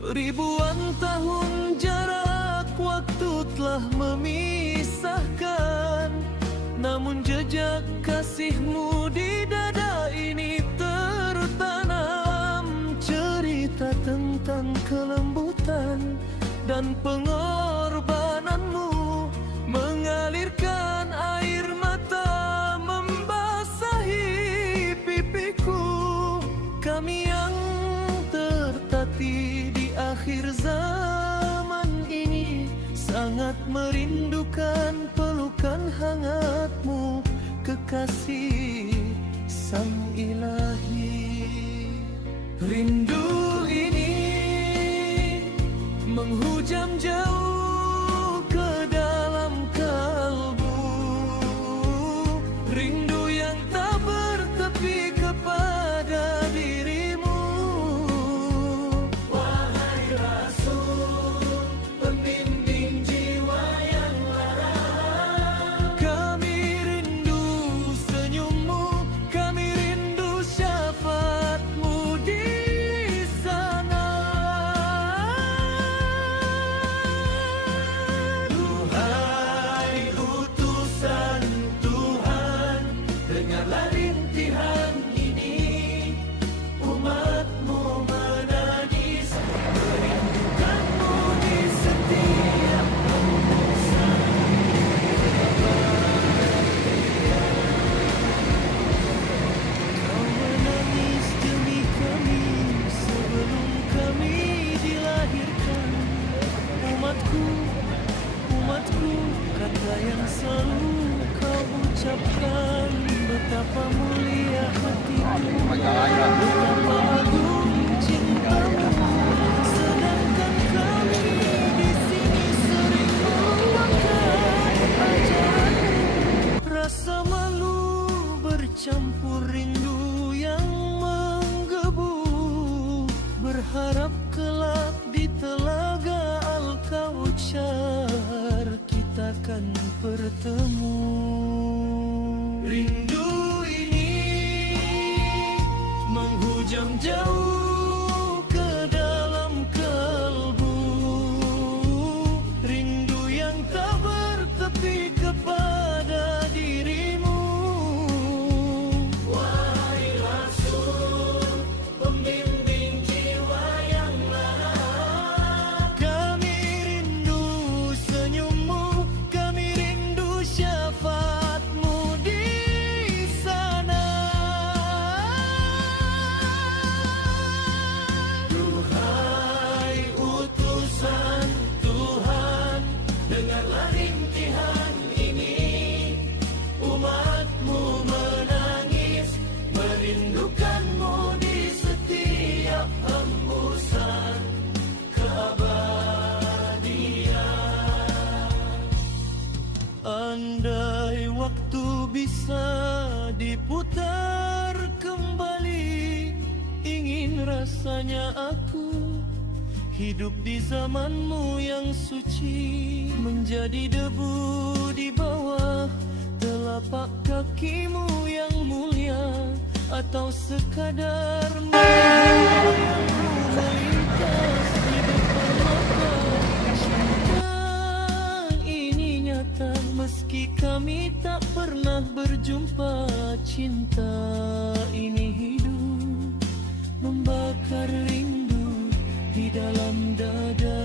Ribuan tahun jarak waktu telah memisahkan, namun jejak kasihmu di dada ini tertanam. Cerita tentang kelembutan dan pengorbananmu mengalirkan air mata membasahi pipiku. Kami yang tertatih di akhir zaman ini sangat merindukan pelukan hangatmu, kekasih Sang Ilahi. Rindu ini menghujam jauh ke dalam kalbu, rindu yang tak bertepi kepada dirimu. Wahai Rasul, pembimbing jiwa yang lara, kami rindu senyummu, kami rindu syafaatmu di sana. Duhai utusan Tuhan, dengarlah rintihan ini. Umatmu menangis, merindukanmu di setiap hembusan. Kau menangis demi kami sebelum kami dilahirkan. Umatku, umatku, kata yang selalu kau ucapkan. Betapa mulia hatimu, betapa agung cintamu. Sedangkan kami di sini sering melupakan ajaranmu. Rasa malu bercampur rindu yang menggebu, berharap kelak di telaga Al-Kautsar kita akan bertemu. Rindu ini menghujam jauh ke dalam kalbu, rindu yang tak bertepi kepada dirimu. Wahai Rasul, pembimbing jiwa yang lara, kami rindu senyummu, kami rindu syafaatmu di sana. Duhai utusan Tuhan, dengarlah rintihan ini. Umatmu menangis, merindukanmu di setiap hembusan keabadian. Andai waktu bisa diputar kembali, ingin rasanya aku hidup di zamanmu yang suci, menjadi debu di bawah telapak kakimu yang mulia, atau sekadar membayangmu melintas di depan mata. Cinta ini nyata meski kami tak pernah berjumpa. Cinta ini hidup membakar rindu di dalam dada.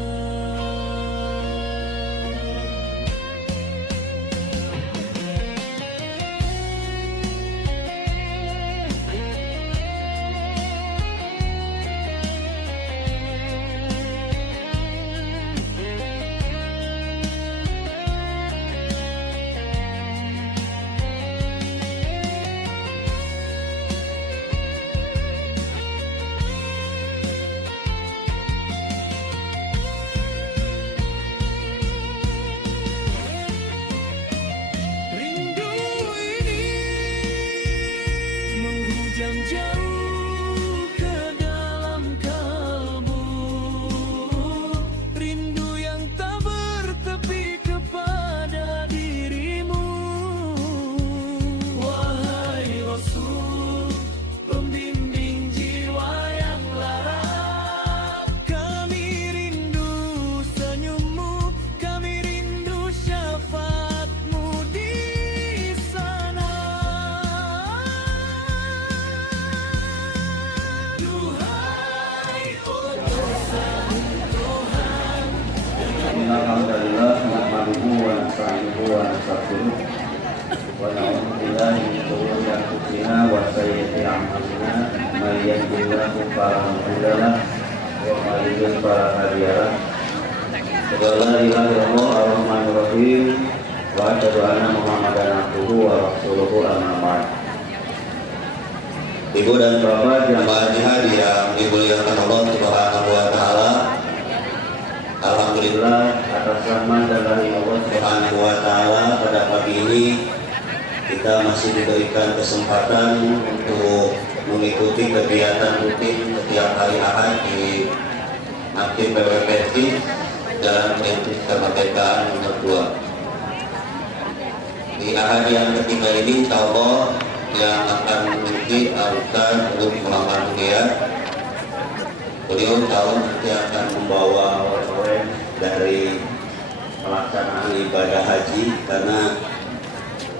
dengan para hadiah. Segala ilahillallah ar-Rahmanir-Rahim wa asyhadu anna Muhammadan abduhu wa rasuluhu amma ba'd. Ibu dan bapak jamaah haji yang dimuliakan Allah Subhanahu wa taala. Alhamdulillah atas rahmat dan karunia Allah Subhanahu wa taala pada pagi ini kita masih diberikan kesempatan untuk mengikuti kegiatan rutin setiap hari Ahad di Aktif PWPSI Jalan Perintis Kemerdekaan nomor 2. Di Ahad yang ketiga ini insyaallah yang akan mengikuti Ustaz Muhammad Mulyad. Beliau insyaallah nanti akan membawa oleh dari pelaksanaan ibadah haji karena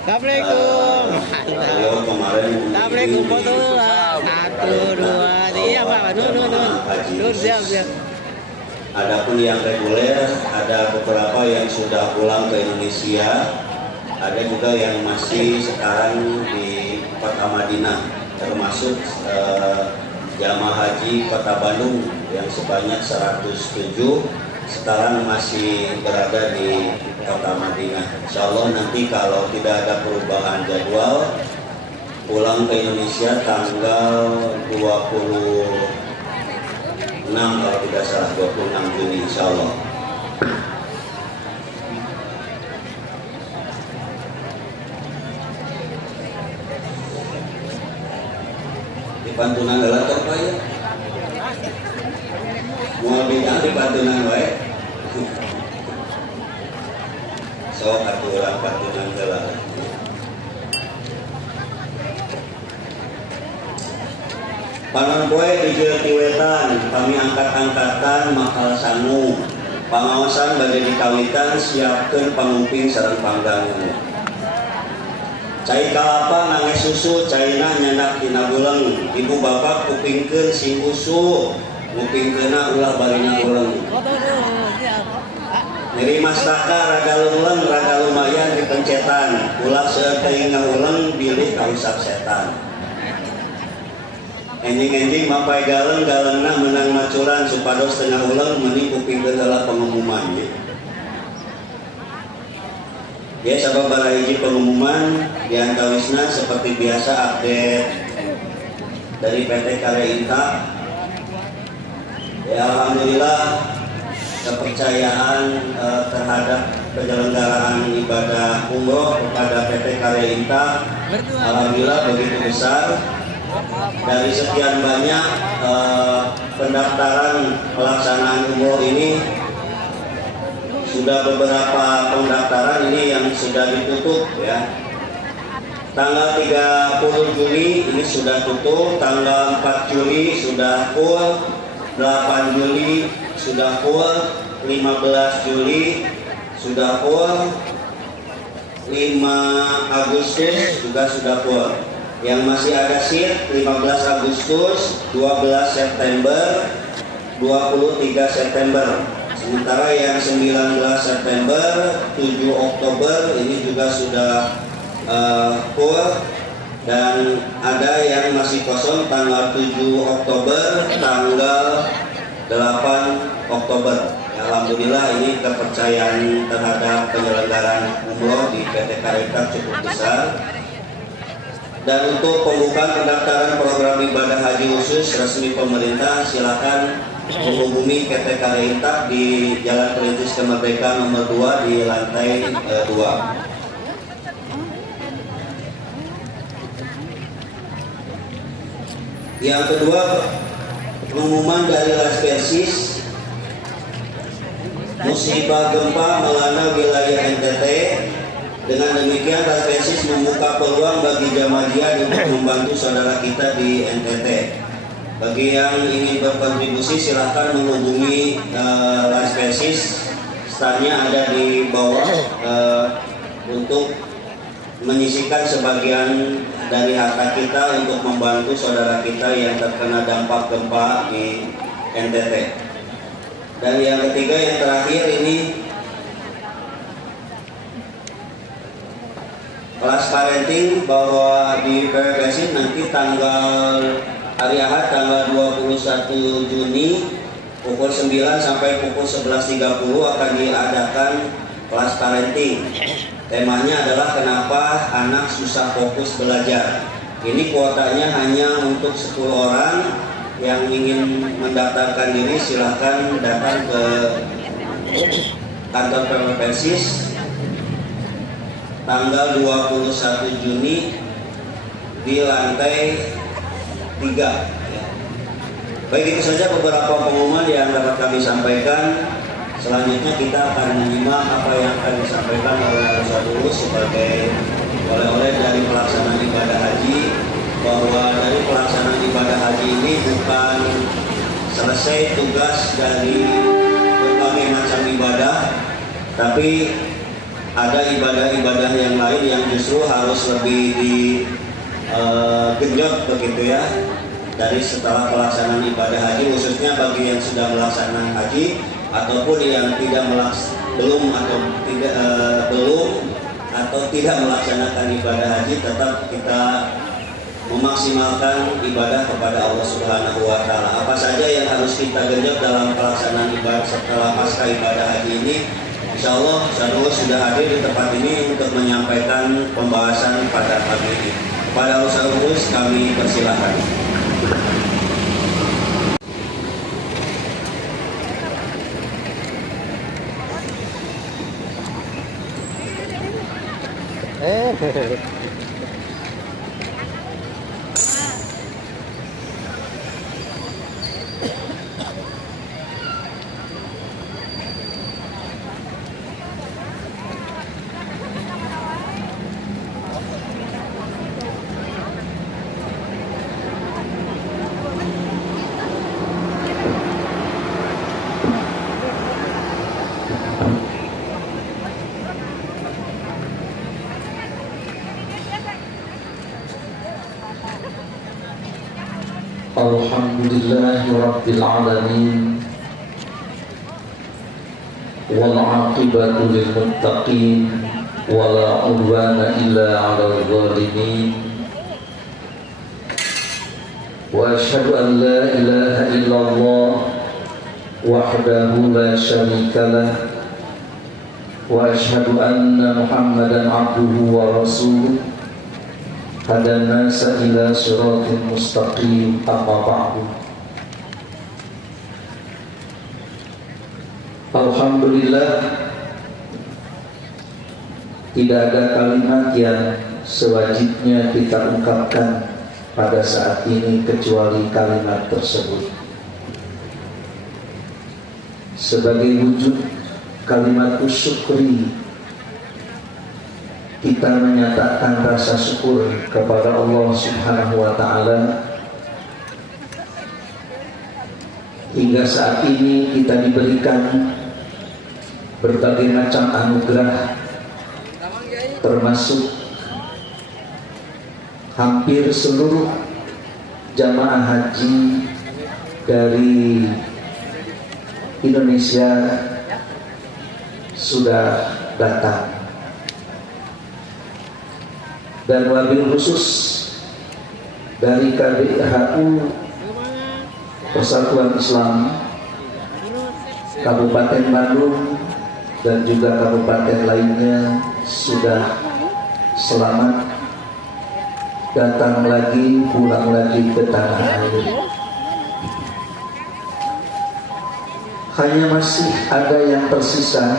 Assalamualaikum. beliau kemarin Assalamualaikum warahmatullahi wabarakatuh. Iya Pak, nun siap. Adapun yang reguler ada beberapa yang sudah pulang ke Indonesia, ada juga yang masih sekarang di Kota Madinah, termasuk jamaah haji Kota Bandung yang sebanyak 107 sekarang masih berada di Kota Madinah. Insya Allah nanti kalau tidak ada perubahan jadwal pulang ke Indonesia tanggal 26 kalau tidak salah 26 Juni insya Allah. Di pantunan adalah apa ya? Mau bidang di pantunan wae. So aturan pantunan adalah Panon poe di Jawa Wetan, kami angkat-angkatan makal sangu. Pangawasan badai dikawitan siapkeun pangumping sareng pangdangu. Cai kalapa nangis susu, caina nyandak tina buleng. Ibu bapak kupingkeun sing usu, ngupingkeunna ulah barina uleng. Neri mastaka rada leuleng, rada lumayan dipencetan. Ulah seueur teuing nguleng bilih kausap setan. Enjing-enjing mapai galeng-galengna menang macuran supados tengah ulang meni kuping adalah pengumuman ya. Ya sababaraha hiji pengumuman diantawisna seperti biasa update dari PT Karya Intak. Ya alhamdulillah kepercayaan terhadap penyelenggaraan ibadah umroh kepada PT Karya Intak alhamdulillah begitu besar. Dari sekian banyak pendaftaran pelaksanaan umroh ini sudah beberapa pendaftaran ini yang sudah ditutup ya. Tanggal 30 Juli ini sudah tutup, tanggal 4 Juli sudah full, 8 Juli sudah full, 15 Juli sudah full, 5 Agustus juga sudah full. Yang masih ada seat 15 Agustus, 12 September, 23 September. Sementara yang 19 September, 7 Oktober ini juga sudah full. Dan ada yang masih kosong tanggal 7 Oktober, tanggal 8 Oktober. Ya, alhamdulillah ini kepercayaan terhadap penyelenggaraan umroh di PT Karya Intak cukup besar. Dan untuk pembukaan pendaftaran program ibadah haji khusus resmi pemerintah silakan menghubungi PT Karya Intak di Jalan Perintis Kemerdekaan nomor 2 di lantai 2. Yang kedua, pengumuman dari Las Persis, musibah gempa melanda wilayah NTT. Dengan demikian Las Persis membuka peluang bagi jamaah haji untuk membantu saudara kita di NTT. Bagi yang ingin berkontribusi silakan menghubungi Las Persis, standnya ada di bawah untuk menyisihkan sebagian dari harta kita untuk membantu saudara kita yang terkena dampak gempa di NTT. Dan yang ketiga yang terakhir ini kelas parenting bahwa di PWPSI nanti tanggal hari Ahad tanggal 21 Juni pukul 9 sampai pukul 11.30 akan diadakan kelas parenting. Temanya adalah kenapa anak susah fokus belajar. Ini kuotanya hanya untuk 10 orang. Yang ingin mendaftarkan diri silahkan datang ke kantor Persis tanggal 21 Juni di lantai 3. Baik, itu saja beberapa pengumuman yang dapat kami sampaikan. Selanjutnya kita akan menyimak apa yang akan disampaikan oleh Ustaz Ulus sebagai oleh-oleh dari pelaksanaan ibadah haji, bahwa dari pelaksanaan ibadah haji ini bukan selesai tugas dari berbagai macam ibadah, tapi ada ibadah-ibadah yang lain yang justru harus lebih digenjot begitu ya, dari setelah pelaksanaan ibadah haji, khususnya bagi yang sudah melaksanakan haji ataupun yang belum atau tidak melaksanakan ibadah haji, tetap kita memaksimalkan ibadah kepada Allah Subhanahu wa taala. Apa saja yang harus kita genjot dalam pelaksanaan ibadah setelah pasca ibadah haji ini? Insya Allah Ustaz sudah hadir di tempat ini untuk menyampaikan pembahasan pada pagi ini. Pada Ustaz kami persilahkan. Alhamdulillahi Rabbil Alamin, wal aqibatu lil muttaqin, wala udwana illa 'alal zalimin. Wa asyhadu an la ilaha illallah wahdahu la syarika lah, wa asyhadu anna Muhammadan 'abduhu wa rasuluh. Hadan nasa ila siratin mustaqim, amma ba'du. Alhamdulillah, tidak ada kalimat yang sewajibnya kita ungkapkan pada saat ini kecuali kalimat tersebut. Sebagai wujud kalimat syukri, kita menyatakan rasa syukur kepada Allah Subhanahu wa taala. Hingga saat ini kita diberikan berbagai macam anugerah, termasuk hampir seluruh jamaah haji dari Indonesia sudah datang. Dan wabil khusus dari KBHU Persatuan Islam Kabupaten Bandung dan juga kabupaten lainnya sudah selamat datang lagi, pulang lagi ke tanah air. Hanya masih ada yang tersisa,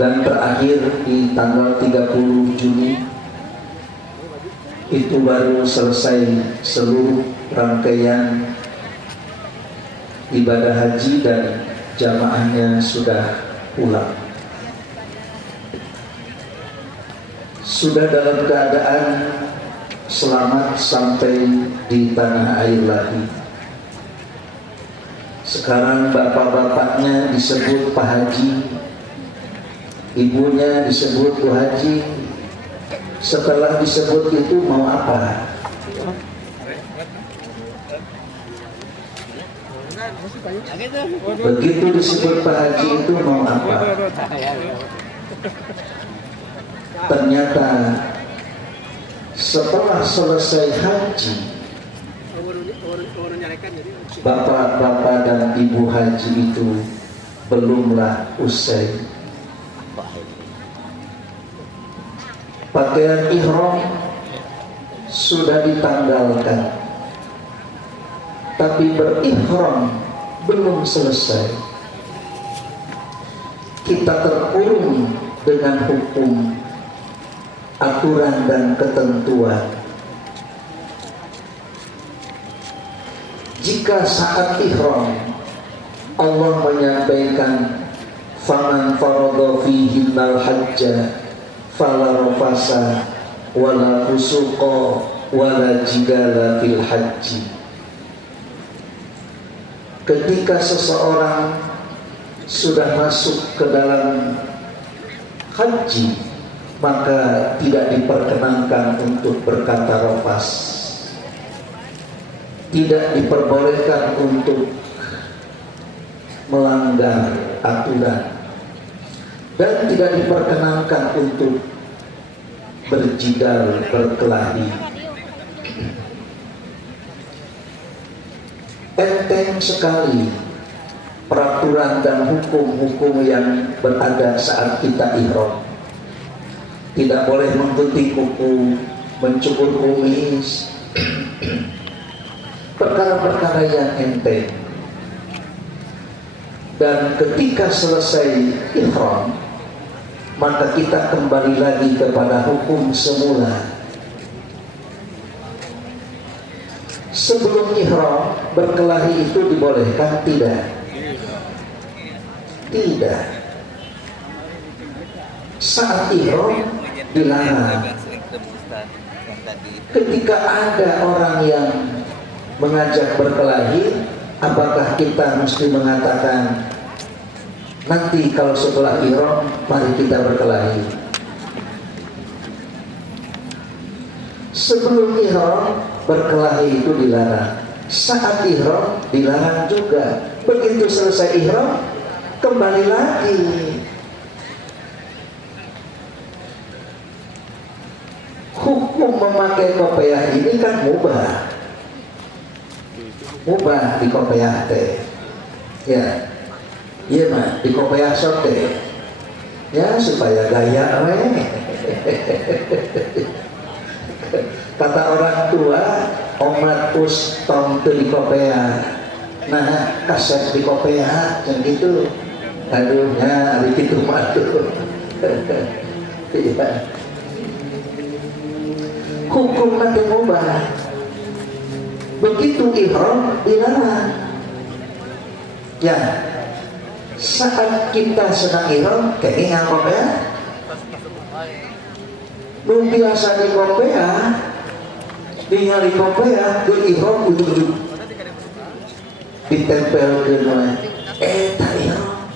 dan terakhir di tanggal 30 Juni itu baru selesai seluruh rangkaian ibadah haji dan jamaahnya sudah pulang. Sudah dalam keadaan selamat sampai di tanah air lagi. Sekarang bapak-bapaknya disebut Pak Haji, ibunya disebut Bu Haji. Setelah disebut itu mau apa? Begitu disebut Pak Haji itu mau apa? Ternyata setelah selesai haji bapak-bapak dan ibu haji itu belumlah usai. Pakaian ihram sudah ditanggalkan, tapi berihram belum selesai. Kita terkurung dengan hukum, aturan dan ketentuan. Jika saat ihram Allah menyampaikan faman faradha fihinnal hajja fala rafasa wala fusuqa wala jidala fil haji. Ketika seseorang sudah masuk ke dalam haji, maka tidak diperkenankan untuk berkata rafas, tidak diperbolehkan untuk melanggar aturan, dan tidak diperkenankan untuk berjidal, berkelahi. Enteng sekali peraturan dan hukum-hukum yang berada saat kita ihram. Tidak boleh menggunting kuku, mencukur kumis, perkara-perkara yang enteng. Dan ketika selesai ihram, maka kita kembali lagi kepada hukum semula. Sebelum ihram, berkelahi itu dibolehkan? Tidak. Tidak. Saat ihram dilarang. Ketika ada orang yang mengajak berkelahi, apakah kita mesti mengatakan nanti kalau setelah ihram mari kita berkelahi? Sebelum ihram berkelahi itu dilarang. Saat ihram dilarang juga. Begitu selesai ihram kembali lagi. Hukum memakai kopiah ini kan mubah. Mubah di kopiah teh. Ya. Iya mah di kopiah sote. Ya supaya gaya weh. Kata orang tua, omat us tong teu di kopiah. Nah, kaset di kopiah yang gitu. Aduh, ya, hari itu matuh. Iya. Hukum nanti mubah. Begitu ihram dilarang. Ya, saat kita sedang ihram, kayaknya ngapa ya? Belum biasa di kopea, tinggal di kopea, ke ihram ujung-ujung ditempel ke mana? Tadi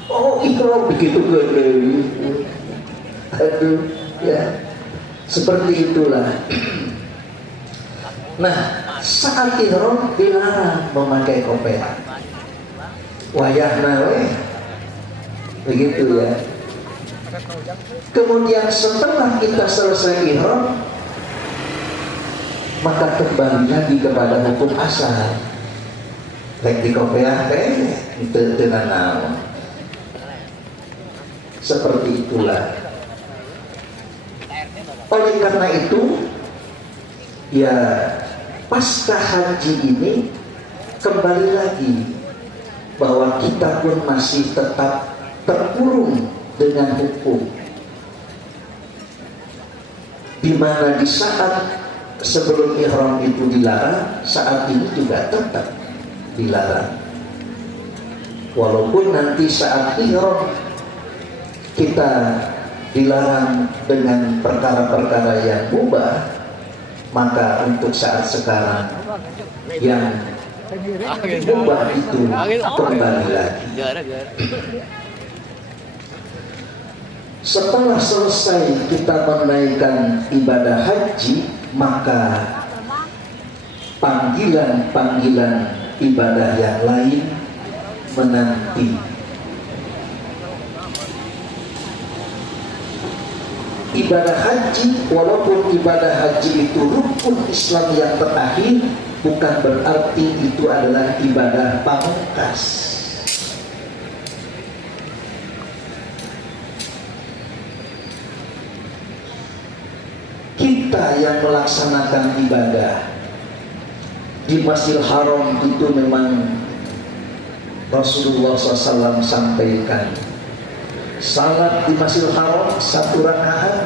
oh ihram begitu gede. Aduh, ya. Seperti itulah. Nah, saat ihram dilarang memakai kopea. Wayahna weh. Begitu ya. Kemudian setelah kita selesai ihram, maka kembali lagi kepada hukum asal. Lek di kopea teh itu naon. Seperti itulah. Oleh karena itu, ya pasca haji ini kembali lagi bahwa kita pun masih tetap terkurung dengan hukum, di mana di saat sebelum ihram itu dilarang, saat ini juga tetap dilarang. Walaupun nanti saat ihram kita dilarang dengan perkara-perkara yang mubah, maka untuk saat sekarang yang mubah itu kembali lagi. Setelah selesai kita menunaikan ibadah haji, maka panggilan-panggilan ibadah yang lain menanti. Ibadah haji, walaupun ibadah haji itu rukun Islam yang terakhir, bukan berarti itu adalah ibadah pamungkas. Kita yang melaksanakan ibadah di Masjidil Haram itu memang Rasulullah SAW sampaikan, salat di Masjidil Haram 1 rakaat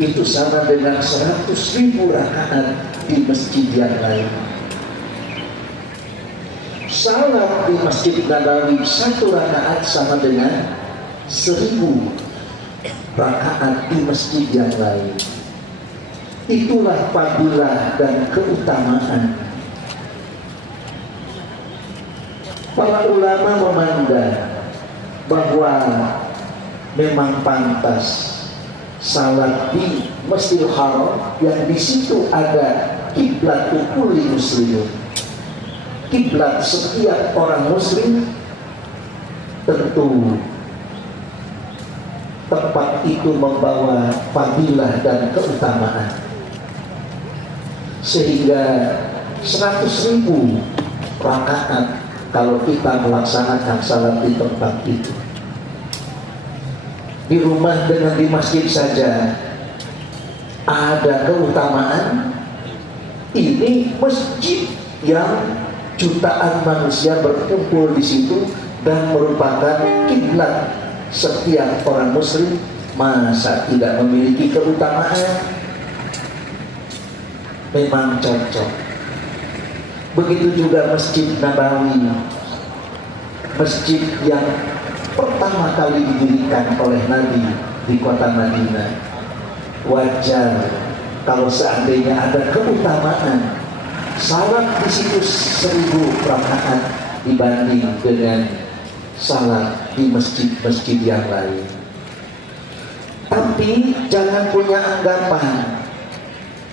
itu sama dengan 100.000 rakaat di masjid yang lain. Salat di Masjid Nabawi 1 rakaat sama dengan 1000 rakaat di masjid yang lain. Itulah fadilah dan keutamaan. Para ulama memandang bahwa memang pantas salat di Masjidil Haram yang di situ ada kiblat kulli muslimin, kiblat setiap orang muslim. Tentu tempat itu membawa fadilah dan keutamaan, sehingga 100.000 rakaat kalau kita melaksanakan salat di tempat itu. Di rumah dengan di masjid saja ada keutamaan. Ini masjid yang jutaan manusia berkumpul di situ dan merupakan kiblat setiap orang muslim, masa tidak memiliki keutamaan? Memang cocok. Begitu juga Masjid Nabawi, masjid yang pertama kali didirikan oleh Nabi di kota Madinah. Wajar kalau seandainya ada keutamaan salat di situ 1000 rakaat dibanding dengan salat di masjid-masjid yang lain. Tapi jangan punya anggapan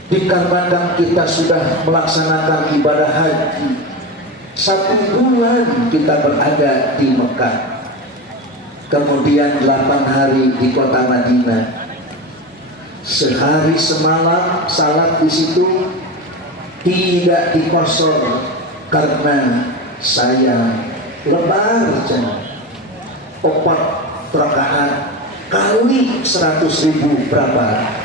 dikarenakan kita sudah melaksanakan ibadah haji 1 bulan kita berada di Mekah, kemudian 8 hari di kota Madinah, sehari semalam salat di situ tidak dikosor karena saya lebar jangan 4 rakaat kali 100.000 berapa?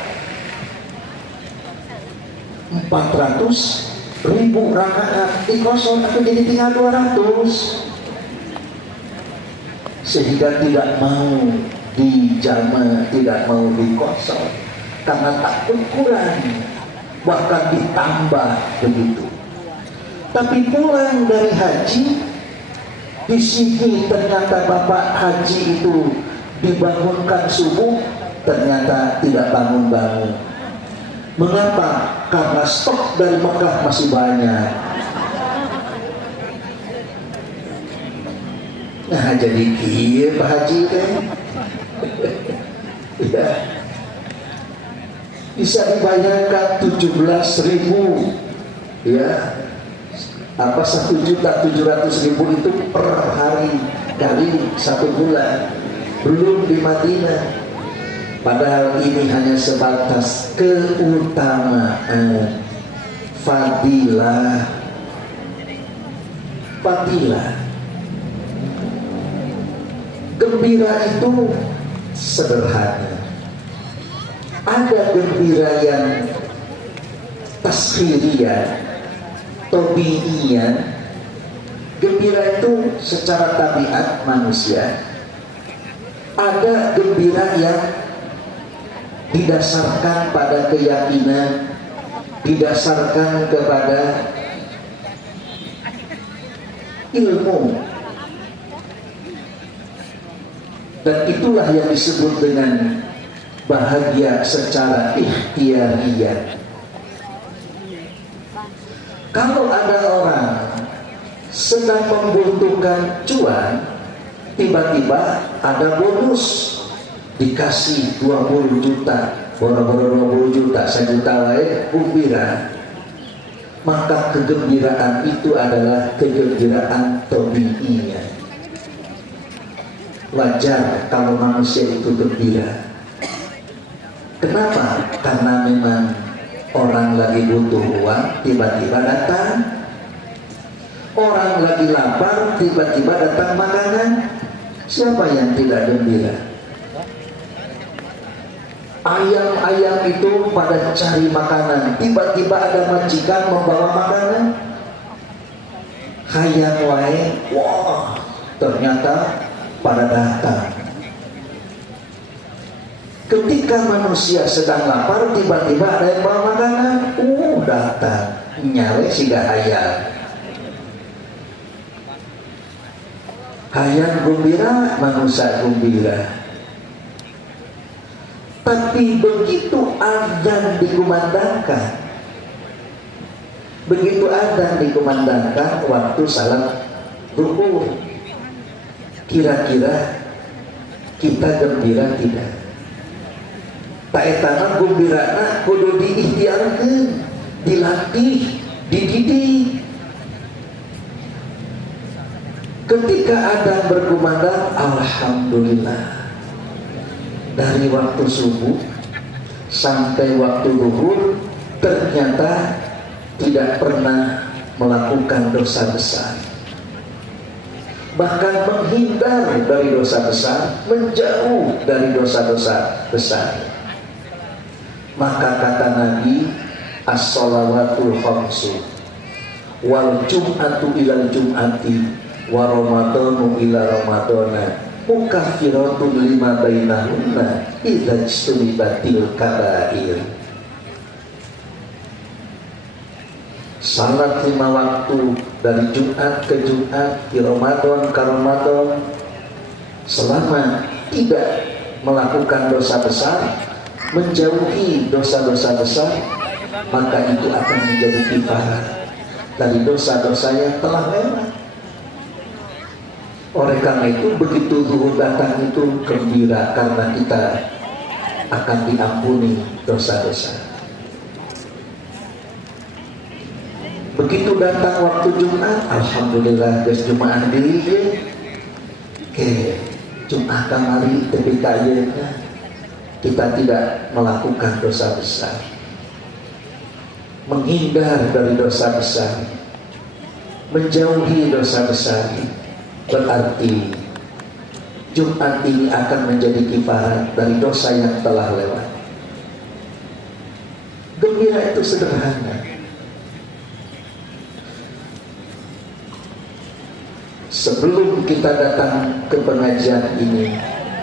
400.000 rakaat dikosor atau jadi tinggal 200, sehingga tidak mau dijama, tidak mau dikosor karena takut kurang, bahkan ditambah begitu. Tapi pulang dari haji, di sini ternyata bapak haji itu dibangunkan subuh, ternyata tidak bangun-bangun. Mengapa? Karena stok dari Mekah masih banyak. Nah, jadi kieu Pak Haji teh. Ya. Bisa dibayarkan 17.000, ya. Apa 1.700.000 itu per hari kali 1 bulan. Belum di Madinah. Padahal ini hanya sebatas keutamaan, fadilah. Gembira itu sederhana. Ada gembira yang taskhiriyah, tabiiyah. Gembira itu secara tabiat manusia. Ada gembira yang didasarkan pada keyakinan, didasarkan kepada ilmu, dan itulah yang disebut dengan bahagia secara ikhtiariyah. Kalau ada orang sedang membutuhkan cuan, tiba-tiba ada bonus, dikasih 20 juta, boro-boro 20 juta, 1 juta wae gembira, maka kegembiraan itu adalah kegembiraan tabiiyah. Wajar kalau manusia itu gembira. Kenapa? Karena memang orang lagi butuh uang, tiba-tiba datang Orang lagi lapar, tiba-tiba datang makanan. Siapa yang tidak gembira? Ayam-ayam itu pada cari makanan, tiba-tiba ada majikan membawa makanan. Hayang wae, wah, ternyata pada datang. Ketika manusia sedang lapar, tiba-tiba ada yang bawa makanan. Datang, nyale siga hayang. Hayang gembira, manusia gembira. Tapi begitu adzan dikumandangkan, waktu salat zuhur, kira-kira kita gembira tidak? Tak etana gembirana kudu diikhtiarkeun, dilatih, dididik. Ketika adzan berkumandang, alhamdulillah, dari waktu subuh sampai waktu zuhur ternyata tidak pernah melakukan dosa besar, bahkan menghindar dari dosa besar, menjauh dari dosa-dosa besar. Maka kata Nabi, as-shalawatul khamsu wal jum'atu ilal jum'ati wa ramadhanu ila ramadhana mukaffiratun lima bainahunna idza ijtunibatil kabair. Salat 5 waktu dari Jumat ke Jumat, di Ramadan ke Ramadan, selama tidak melakukan dosa besar, menjauhi dosa-dosa besar, maka itu akan menjadi kifarat dari dosa-dosa yang telah lewat. Oleh karena itu, begitu zuhur datang itu gembira karena kita akan diampuni dosa-dosa. Begitu datang waktu Jumat, alhamdulillah geus Jumat deui ge. Jumat kamari tepi ka ayeuna kita tidak melakukan dosa besar, menghindar dari dosa besar, menjauhi dosa besar, berarti Jumat ini akan menjadi kifarat dari dosa yang telah lewat. Gembira itu sederhana. Sebelum kita datang ke pengajian ini,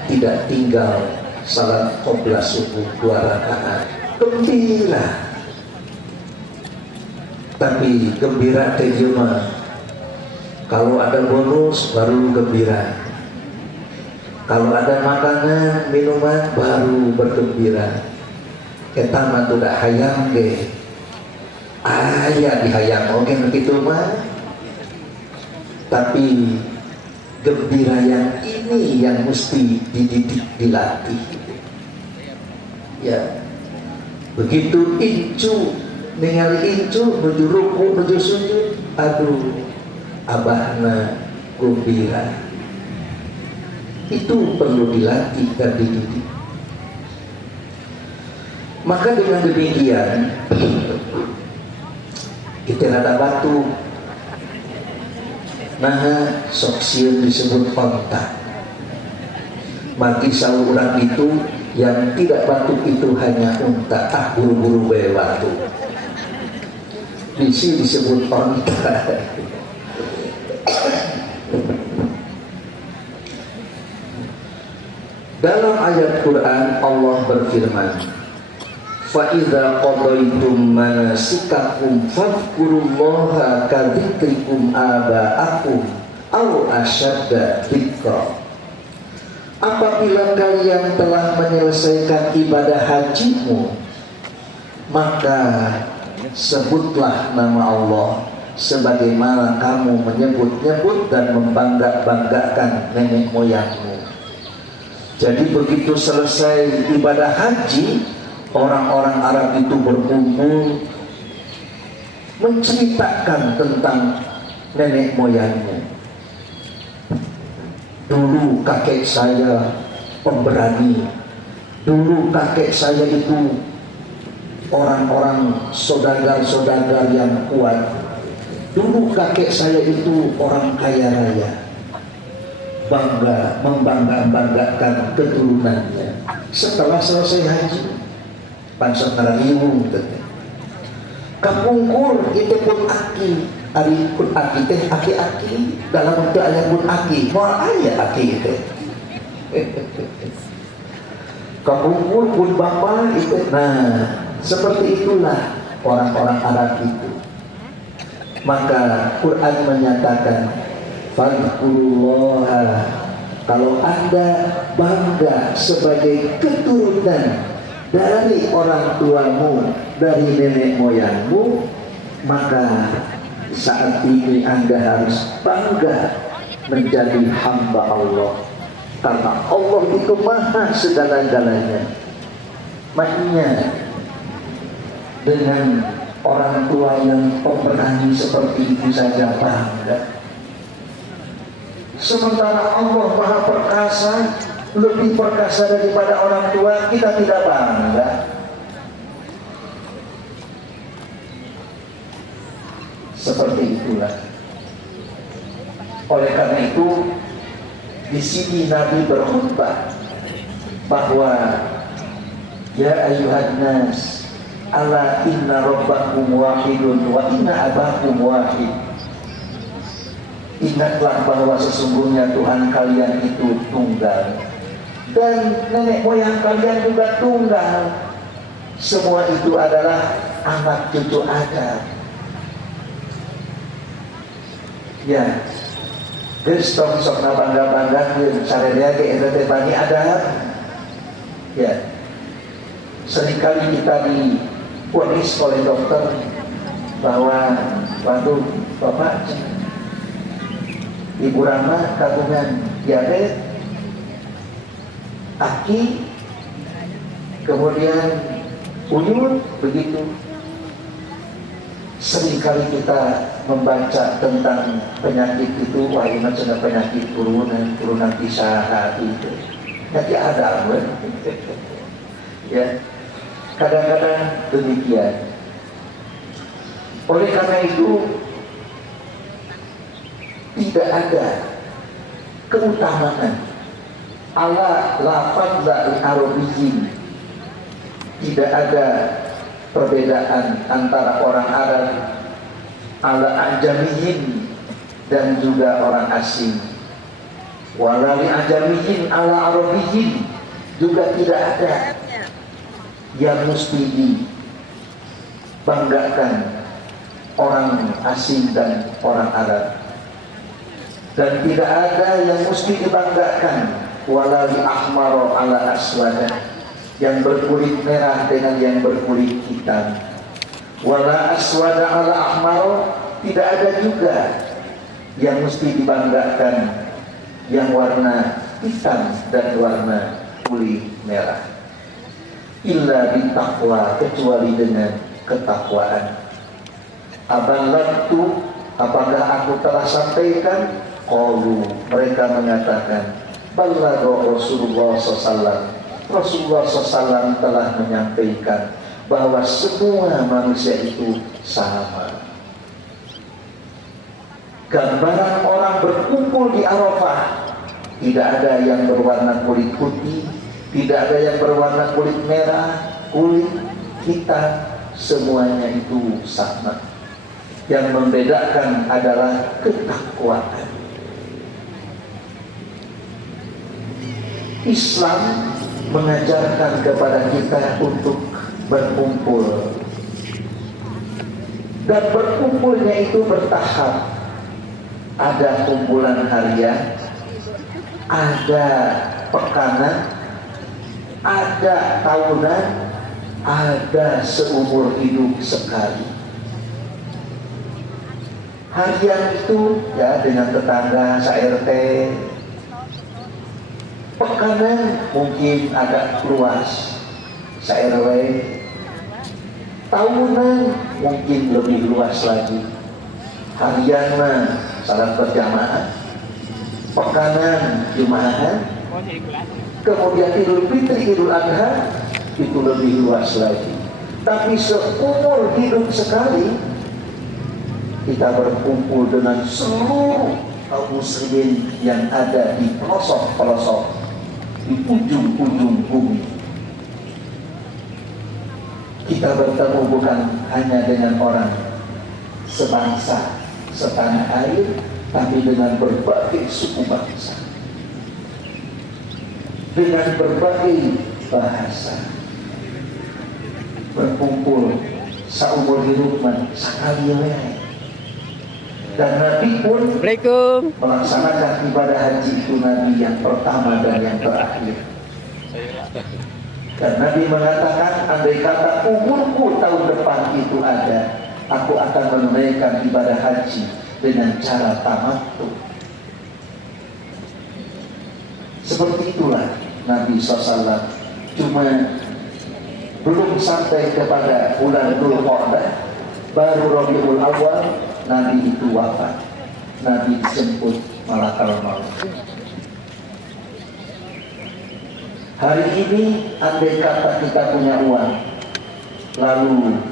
tidak tinggal salat qobla subuh 2 rakaat, gembira. Tapi gembira terjemah, kalau ada bonus baru gembira, kalau ada makanan minuman baru bergembira. Eta mah udah hayang ge, aya dihayang oge begitu mah. Tapi gembira yang ini yang mesti dididik, dilatih. Ya, begitu incu ningali incu menuju ruku menuju sujud, aduh, abahna gembira. Itu perlu dilatih dan dididik. Maka dengan demikian kita ada batu. Nah, soksien disebut kontak. Mati selalu orang itu yang tidak batuk itu hanya unta, buru-buru bae batu. Bisi disebut kontak. Dalam ayat Quran Allah berfirman, فَإِذَا قَضَيْتُمْ مَنَاسِكَكُمْ فَاذْكُرُوا كَذِكْرِكُمْ آبَاءَكُمْ أَوْ أَشَدَّ ذِكْرًا. Apabila kalian telah menyelesaikan ibadah hajimu, maka sebutlah nama Allah sebagaimana kamu menyebut-nyebut dan membangga-banggakan nenek moyangmu. Jadi begitu selesai ibadah haji, orang-orang Arab itu berkumpul menceritakan tentang nenek moyangnya. Dulu kakek saya pemberani, dulu kakek saya itu orang-orang saudagar-saudagar yang kuat. dulu kakek saya itu orang kaya raya, bangga membanggakan keturunannya. Setelah selesai haji, pansar ngarariung teh kapungkur itu pun aki, ari pun aki teh aki dalam bentuk ayat pun aki, moal ayat aki teh. Kapungkur pun bapak itu. Nah, seperti itulah orang-orang Arab itu. Maka Quran menyatakan, fadhkurullaha, kalau Anda bangga sebagai keturunan dari orang tuamu, dari nenek moyangmu, maka saat ini Anda harus bangga menjadi hamba Allah, karena Allah itu maha segala-galanya. Makanya dengan orang tua yang pemberani seperti itu saja bangga. Sementara Allah maha perkasa, lebih perkasa daripada orang tua, kita tidak bangga. Seperti itulah. Oleh karena itu, di sini Nabi berkhutbah bahwa ya ayyuhan nas, ala inna rabbakum wahidun wa inna abakum wahid. Ingatlah bahwa sesungguhnya Tuhan kalian itu tunggal dan nenek moyang kalian juga tunggal. Semua itu adalah anak cucu Adam. Ya, geus tong sokna bangga-banggakeun sarerea ge eta teh Bani Adam. Ya. Seringkali kita diponis oleh dokter bahwa waduh Bapak, Ibu Rama kagungan diabetes, aki, kemudian uyun, begitu. Seringkali kita membaca tentang penyakit itu, wah ini sudah penyakit turunan pisah hati itu. Jadi ada, ya. Kadang-kadang demikian. Oleh karena itu, tidak ada keutamaan ala lafaz al-arabiyyin. Tidak ada perbedaan antara orang Arab ala ajamiyyin dan juga orang asing. Walali ajamiyyin ala arabiyyin, juga tidak ada yang mesti dibanggakan orang asing dan orang Arab. Dan tidak ada yang mesti dibanggakan walali ahmaro ala aswada, yang berkulit merah dengan yang berkulit hitam. Wala aswada ala ahmaro, tidak ada juga yang mesti dibanggakan yang warna hitam dan warna kulit merah. Illa bitaqwa, kecuali dengan ketakwaan. Abalagtu, apakah aku telah sampaikan? Qalu, mereka mengatakan, balagha Rasulullah SAW. Rasulullah SAW telah menyampaikan bahwa semua manusia itu sama. Gambaran orang berkumpul di Arafah, tidak ada yang berwarna kulit putih, tidak ada yang berwarna kulit merah, kulit hitam, semuanya itu sama. Yang membedakan adalah ketakwaan. Islam mengajarkan kepada kita untuk berkumpul, dan berkumpulnya itu bertahap. Ada kumpulan harian, ada pekanan, ada tahunan, ada seumur hidup sekali. Harian itu ya dengan tetangga se-RT. Pekanan mungkin agak luas, se-RW. Tahunan mungkin lebih luas lagi. Harian mah salat berjamaah, pekanan jumaahan, kemudian Idul Fitri, Idul Adha, itu lebih luas lagi. Tapi seumur hidup sekali, kita berkumpul dengan seluruh kaum muslimin yang ada di pelosok-pelosok, di ujung-ujung bumi. Kita bertemu bukan hanya dengan orang sebangsa, setanah air, tapi dengan berbagai suku bangsa, dengan berbagai bahasa. Berkumpul saumur hidup sekali wae. Dan Nabi pun melaksanakan ibadah haji itu, Nabi yang pertama dan yang terakhir. Dan Nabi mengatakan, andai kata umurku tahun depan itu ada, aku akan menunaikan ibadah haji dengan cara tamattu. Seperti itulah Nabi SAW. Cuma belum sampai kepada bulan Dzulqa'dah, baru Rabiul Awal, Nabi itu wafat. Nabi dijemput malakal maut. Hari ini andai kata kita punya uang, lalu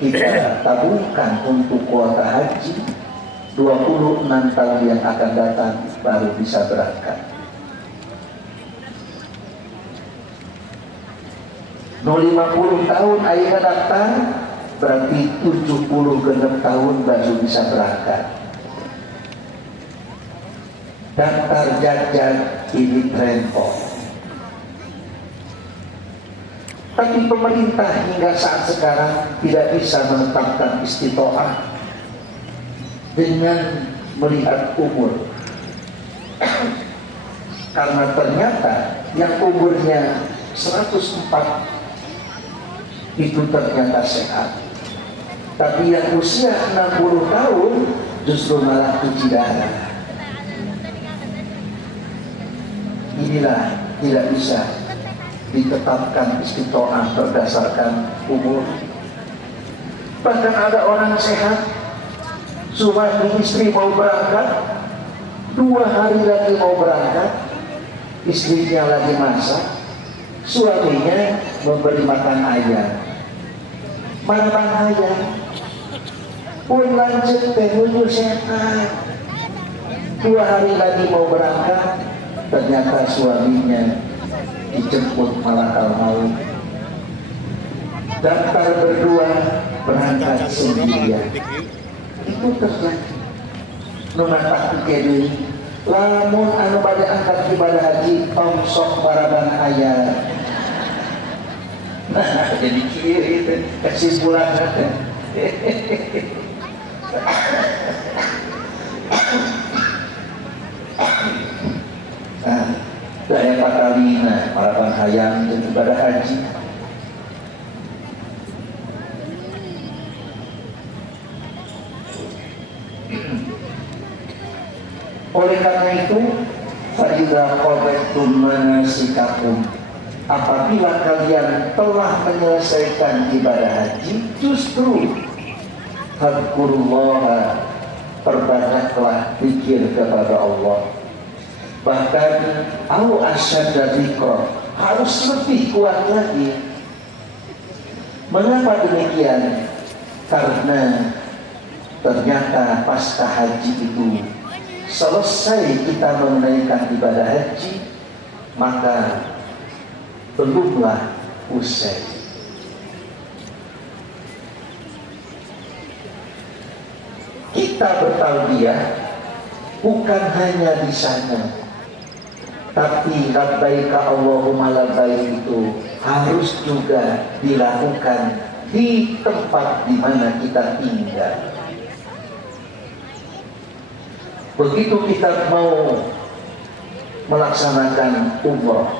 kita tabungkan untuk kuota haji, 26 tahun yang akan datang baru bisa berangkat. 50 tahun akhirnya datang, berarti 70 genep tahun baru bisa berangkat. Daftar jajan ini tren kok. Tapi pemerintah hingga saat sekarang tidak bisa menetapkan istitoah dengan melihat umur. Karena ternyata yang umurnya 104 itu ternyata sehat. Tapi yang usia 60 tahun justru malah cuci darah. Inilah tidak bisa ditetapkan istitoah berdasarkan umur. Bahkan ada orang sehat, suami istri mau berangkat, 2 hari lagi mau berangkat, istrinya lagi masak, suaminya memberi makan ayam. Makan ayam pun lanjut menuju sehat. 2 hari lagi mau berangkat, ternyata suaminya dijemput malakal maut. Daftar berdua, berangkat sendirian. Itu terjadi. Numatak kiri, lamun anu pada angkat ibadah haji, omsok baraban ayat. Nah, jadi kiri itu kesimpulan ada. Nah, daya pakalina baraban hayang untuk ibadah haji. Oleh karena itu, fa'idza qadaytum manasikakum, apabila kalian telah menyelesaikan ibadah haji, justru fadhkurullaha, perbanyaklah zikir kepada Allah. Bahkan au asyadda dzikra, harus lebih kuat lagi. Mengapa demikian? Karena ternyata pasca haji itu, selesai kita menunaikan ibadah haji, maka belumlah usai. Kita bertalbiyah bukan hanya di sana, tapi labbaika Allahumma labbaik itu harus juga dilakukan di tempat di mana kita tinggal. Begitu kita mau melaksanakan umrah,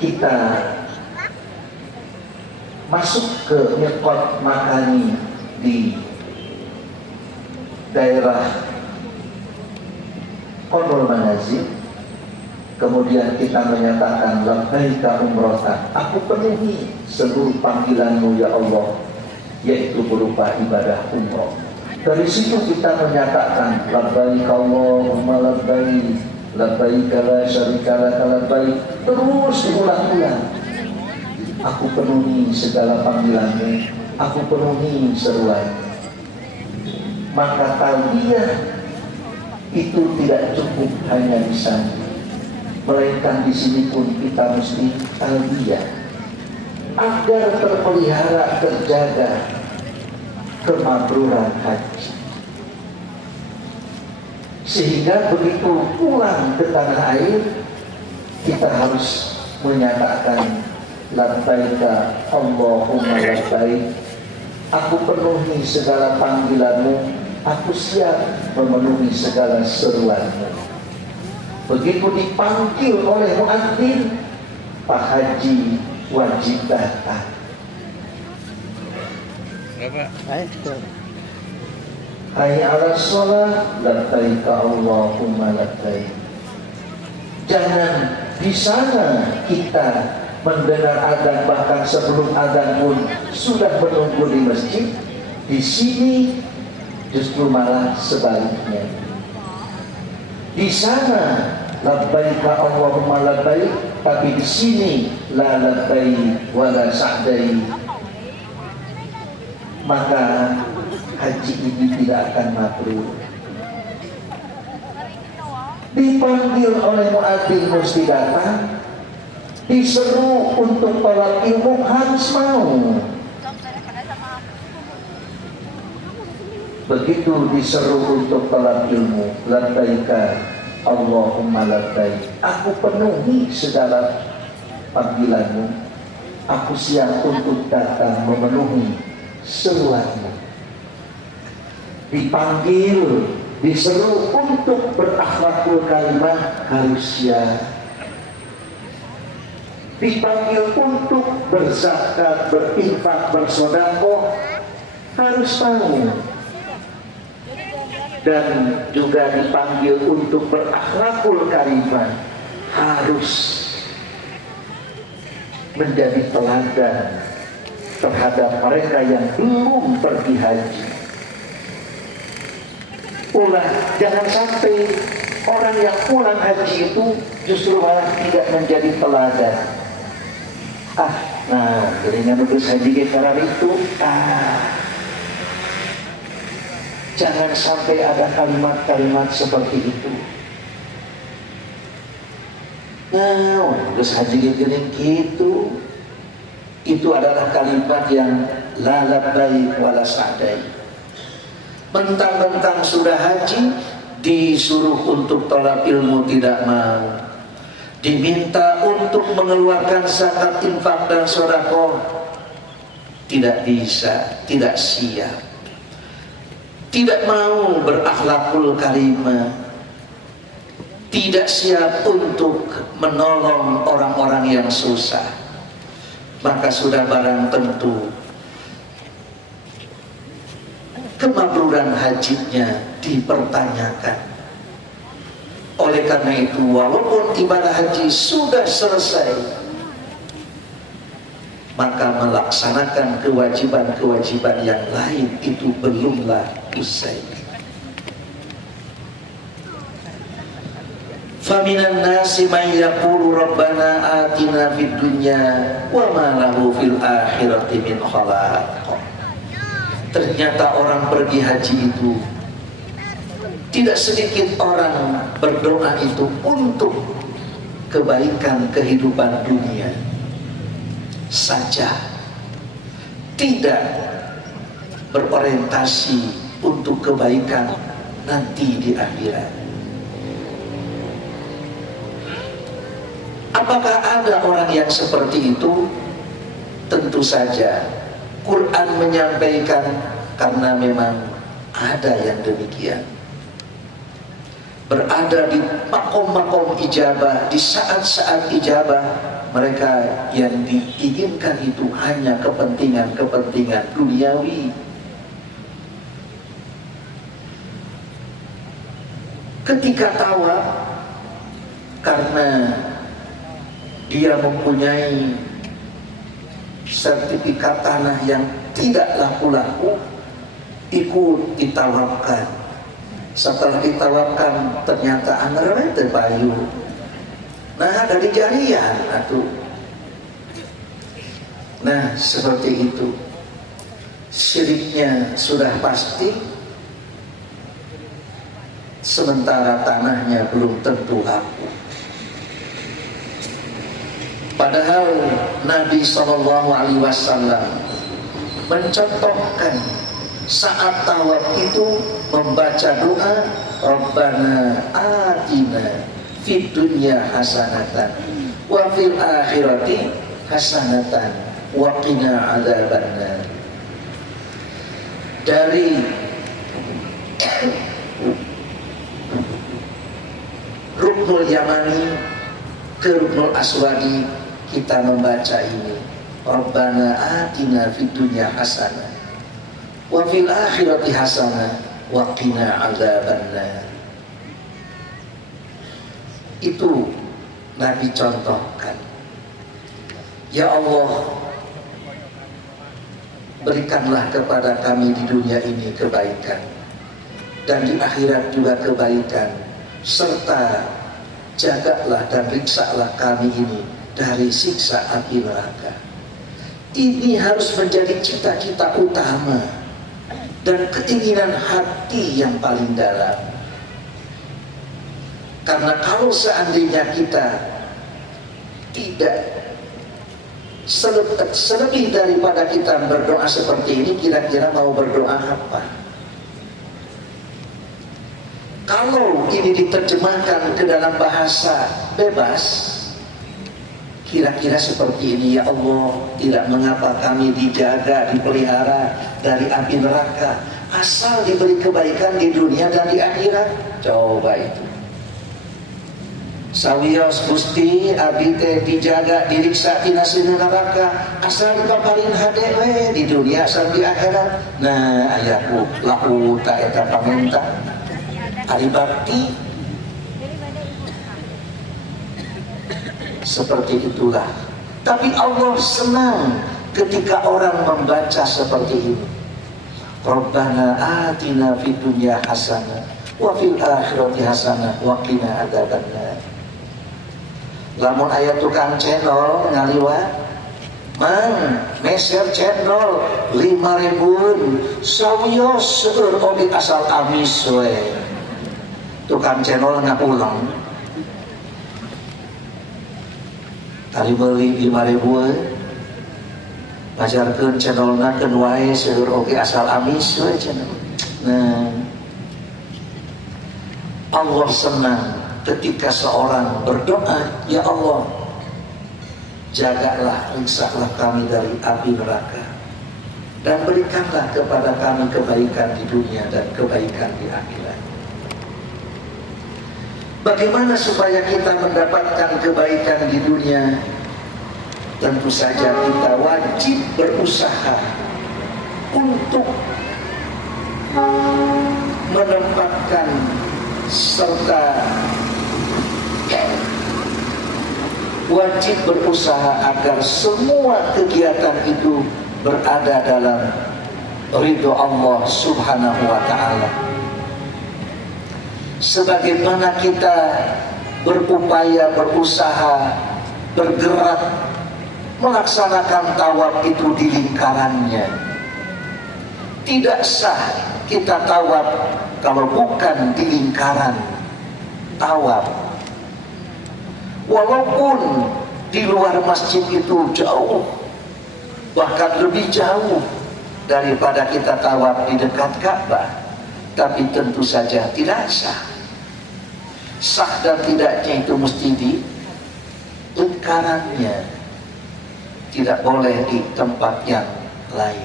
kita masuk ke miqat makani di daerah Qadrul Manazil, kemudian kita menyatakan labbaika umratan, aku penuhi seluruh panggilanmu ya Allah, yaitu berupa ibadah umrah. Dari situ kita menyatakan labbaik Allahumma labbaik, labbaik la syarika lak labbaik, terus diulang-ulang. Aku penuhi segala panggilanmu, aku penuhi seruan. maka talbiyah itu tidak cukup hanya di sana, melainkan di sini pun kita mesti talbiyah agar terpelihara, terjaga kemakruran haji. Sehingga begitu pulang ke tanah air, kita harus menyatakan labbaika Allahumma labbaik, aku penuhi segala panggilanmu, aku siap memenuhi segala seruanmu. Begitu dipanggil oleh muadzin, Pak Haji wajib datang. Hayya 'alas shalah, labbaika Allahumma labbaik. Jangan di sana kita mendengar adzan, bahkan sebelum adzan pun sudah menunggu di masjid. Di sini justru malah sebaliknya. Di sana labbaika Allahumma labbaik, tapi di sini la labbaik wala sa'dai. Maka haji ini tidak akan mabrur. Dipanggil oleh muadzin mesti datang, diseru untuk talab ilmu harus mau. Begitu diseru untuk talab ilmu, labbaika Allahumma labbaik, aku penuhi segala panggilanmu, aku siap untuk datang memenuhi seruanmu. Dipanggil, diseru untuk berakhlakul karimah, harus siap. Dipanggil untuk berzakat, berinfak, bersedekah, harus mau. Dan juga dipanggil untuk berakhlakul karimah, harus menjadi teladan terhadap mereka yang belum pergi haji. Ulah, jangan sampai orang yang pulang haji itu justru malah tidak menjadi teladan. Nah, jadinya nulis haji ke karar itu. Jangan sampai ada kalimat-kalimat seperti itu. Nah, nulis haji ke gering gitu. Itu adalah kalimat yang la labbaik wala sa'dai. Mentang-mentang sudah haji, disuruh untuk tolak ilmu tidak mau, diminta untuk mengeluarkan zakat, infak dan sedekah, tidak bisa, tidak siap, tidak mau berakhlakul karimah, tidak siap untuk menolong orang-orang yang susah, maka sudah barang tentu kemabruran hajinya dipertanyakan. Oleh karena itu, walaupun ibadah haji sudah selesai, maka melaksanakan kewajiban-kewajiban yang lain itu belumlah usai. Faminan nasi may yaqulu rabbana atina fid dunya wa ma lahu fil akhirati min khalaq. Ternyata orang pergi haji itu, tidak sedikit orang berdoa itu untuk kebaikan kehidupan dunia saja, tidak berorientasi untuk kebaikan nanti di akhirat. Apakah ada orang yang seperti itu? Tentu saja Quran menyampaikan, karena memang ada yang demikian. Berada di makom-makom ijabah, di saat-saat ijabah, mereka yang diinginkan itu hanya kepentingan-kepentingan duniawi. Ketika tawaf, karena dia mempunyai sertifikat tanah yang tidak laku-laku, ikut ditawafkan. Setelah ditawafkan ternyata anggaran terbayu. Nah, dari jarian atuh. Nah, seperti itu. Syiriknya sudah pasti, sementara tanahnya belum tentu laku. Padahal Nabi SAW mencontohkan saat tawaf itu membaca doa Rabbana atina fid dunya hasanatan wa fil akhirati hasanatan wa qina adzabannar. Dari Ruknul Yamani ke Ruknul Aswadi kita membaca ini Rabbana atina fid dunya hasanah wa fil akhirati hasanah wa qina adzabannar. Itu Nabi contohkan. Ya Allah, berikanlah kepada kami di dunia ini kebaikan dan di akhirat juga kebaikan, serta jagalah dan riksalah kami ini dari siksa api neraka. Ini harus menjadi cita-cita utama dan keinginan hati yang paling dalam. Karena kalau seandainya kita tidak selebih daripada kita berdoa seperti ini, kira-kira mau berdoa apa? Kalau ini diterjemahkan ke dalam bahasa bebas, kira-kira seperti ini, ya Allah, tidak mengapa kami dijaga, dipelihara dari api neraka, asal diberi kebaikan di dunia dan di akhirat. Coba itu. Sawios Gusti abdi teh dijaga, diriksa tina sina neraka, asal dipaparin hade we di dunia asal di akhirat. Nah, ayaku lahu ta eta paminta ari bakti. Seperti itulah. Tapi Allah senang ketika orang membaca seperti ini. Rabbana atina fid dunya hasanah wa fil akhirati hasanah wa qina adzabannar. Lamun aya tukang channel ngaliwat, mang meser channel 5.000 sawios seueur oge asal amis we. Tukang channel ngapulang tadi beli 5.000 ngajarkeun channelna keun wae seueur oge asal amis we channel. Nah, Allah senang ketika seorang berdoa, ya Allah, jagalah, riksalah kami dari api neraka dan berikanlah kepada kami kebaikan di dunia dan kebaikan di akhirat. Bagaimana supaya kita mendapatkan kebaikan di dunia? Tentu saja kita wajib berusaha untuk menempatkan serta wajib berusaha agar semua kegiatan itu berada dalam ridho Allah Subhanahu wa ta'ala. Sebagaimana kita berupaya, berusaha, bergerak melaksanakan tawaf itu di lingkarannya. Tidak sah kita tawaf kalau bukan di lingkaran tawaf. Walaupun di luar masjid itu jauh, bahkan lebih jauh daripada kita tawaf di dekat Ka'bah, tapi tentu saja tidak sah. Sah dan tidaknya itu mesti di lingkarannya, tidak boleh di tempat yang lain.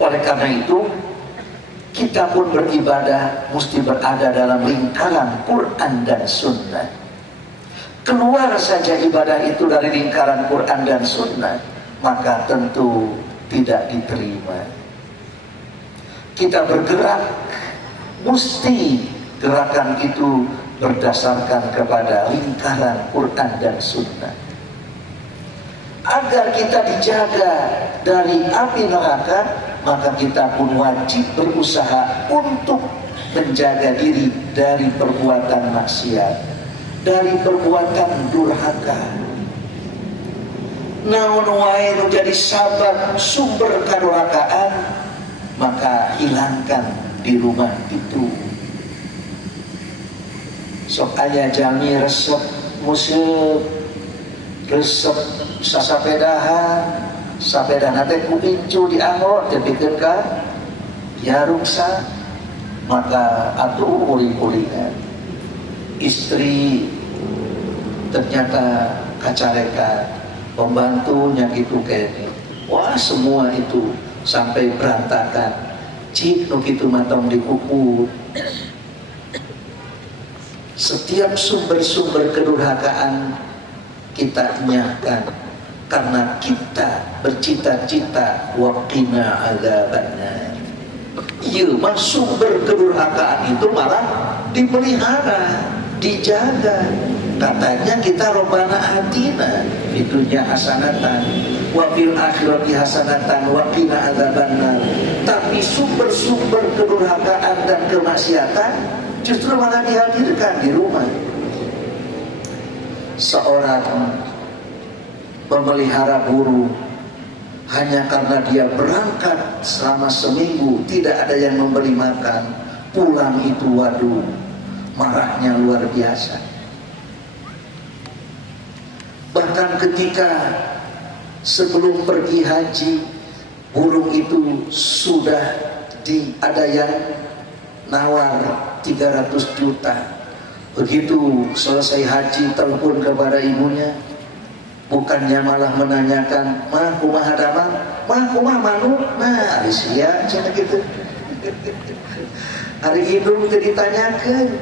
Oleh karena itu, kita pun beribadah mesti berada dalam lingkaran Quran dan Sunnah. Keluar saja ibadah itu dari lingkaran Quran dan Sunnah, maka tentu tidak diterima. Kita bergerak, mesti gerakan itu berdasarkan kepada lingkaran Quran dan Sunnah. Agar kita dijaga dari api neraka, maka kita pun wajib berusaha untuk menjaga diri dari perbuatan maksiat, dari perbuatan durhaka. Naon wae nu jadi sabab sumber kadurhakaan, maka hilangkan di rumah itu sok aya jami resep museup resep sasapedahan sapedana teh ku incu dianggo dipikeun ka ya ruksa maka atuh uli-ulian istri ternyata kacarekan pembantunya gitu kene wah semua itu sampai berantakan cik nu kitu matong dikukut. Setiap sumber-sumber kedurhakaan kita nyahkan karena kita bercita-cita waqina adzabannar. Ieu mah sumber kedurhakaan itu malah dipelihara, dijaga. Katanya kita robbana atina fid dunya hasanatan wa fil akhirati hasanatan wa qina adzabannar. Tapi sumber-sumber kedurhakaan dan kemaksiatan justru malah dihadirkan di rumah. Seorang pemelihara burung hanya karena dia berangkat selama seminggu tidak ada yang memberi makan, pulang itu waduh marahnya luar biasa. Bahkan ketika sebelum pergi haji, burung itu sudah ada yang nawar 300 juta. Begitu selesai haji telepon kepada ibunya, bukannya malah menanyakan mah kumaha damang, mah kumaha manuk, nah ari sia cenah kitu. Hari hidung teh ditanyakeun,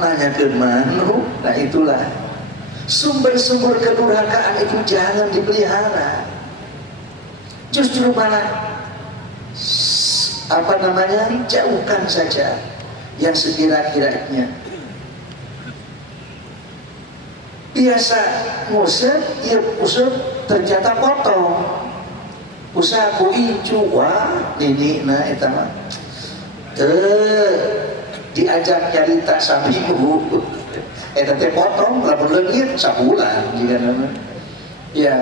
nanyakeun manuk. Nah itulah sumber-sumber kedurhakaan itu jangan dipelihara. Justru malah jauhkan saja yang sekira-kiranya. Biasa ngusep, ya usep ternyata potong. Usaha ku incu, wah ini nah eta mah. Diajak nyarita saminggu. Eta teh potong lamun leungit sabulan jiga nama. Ya.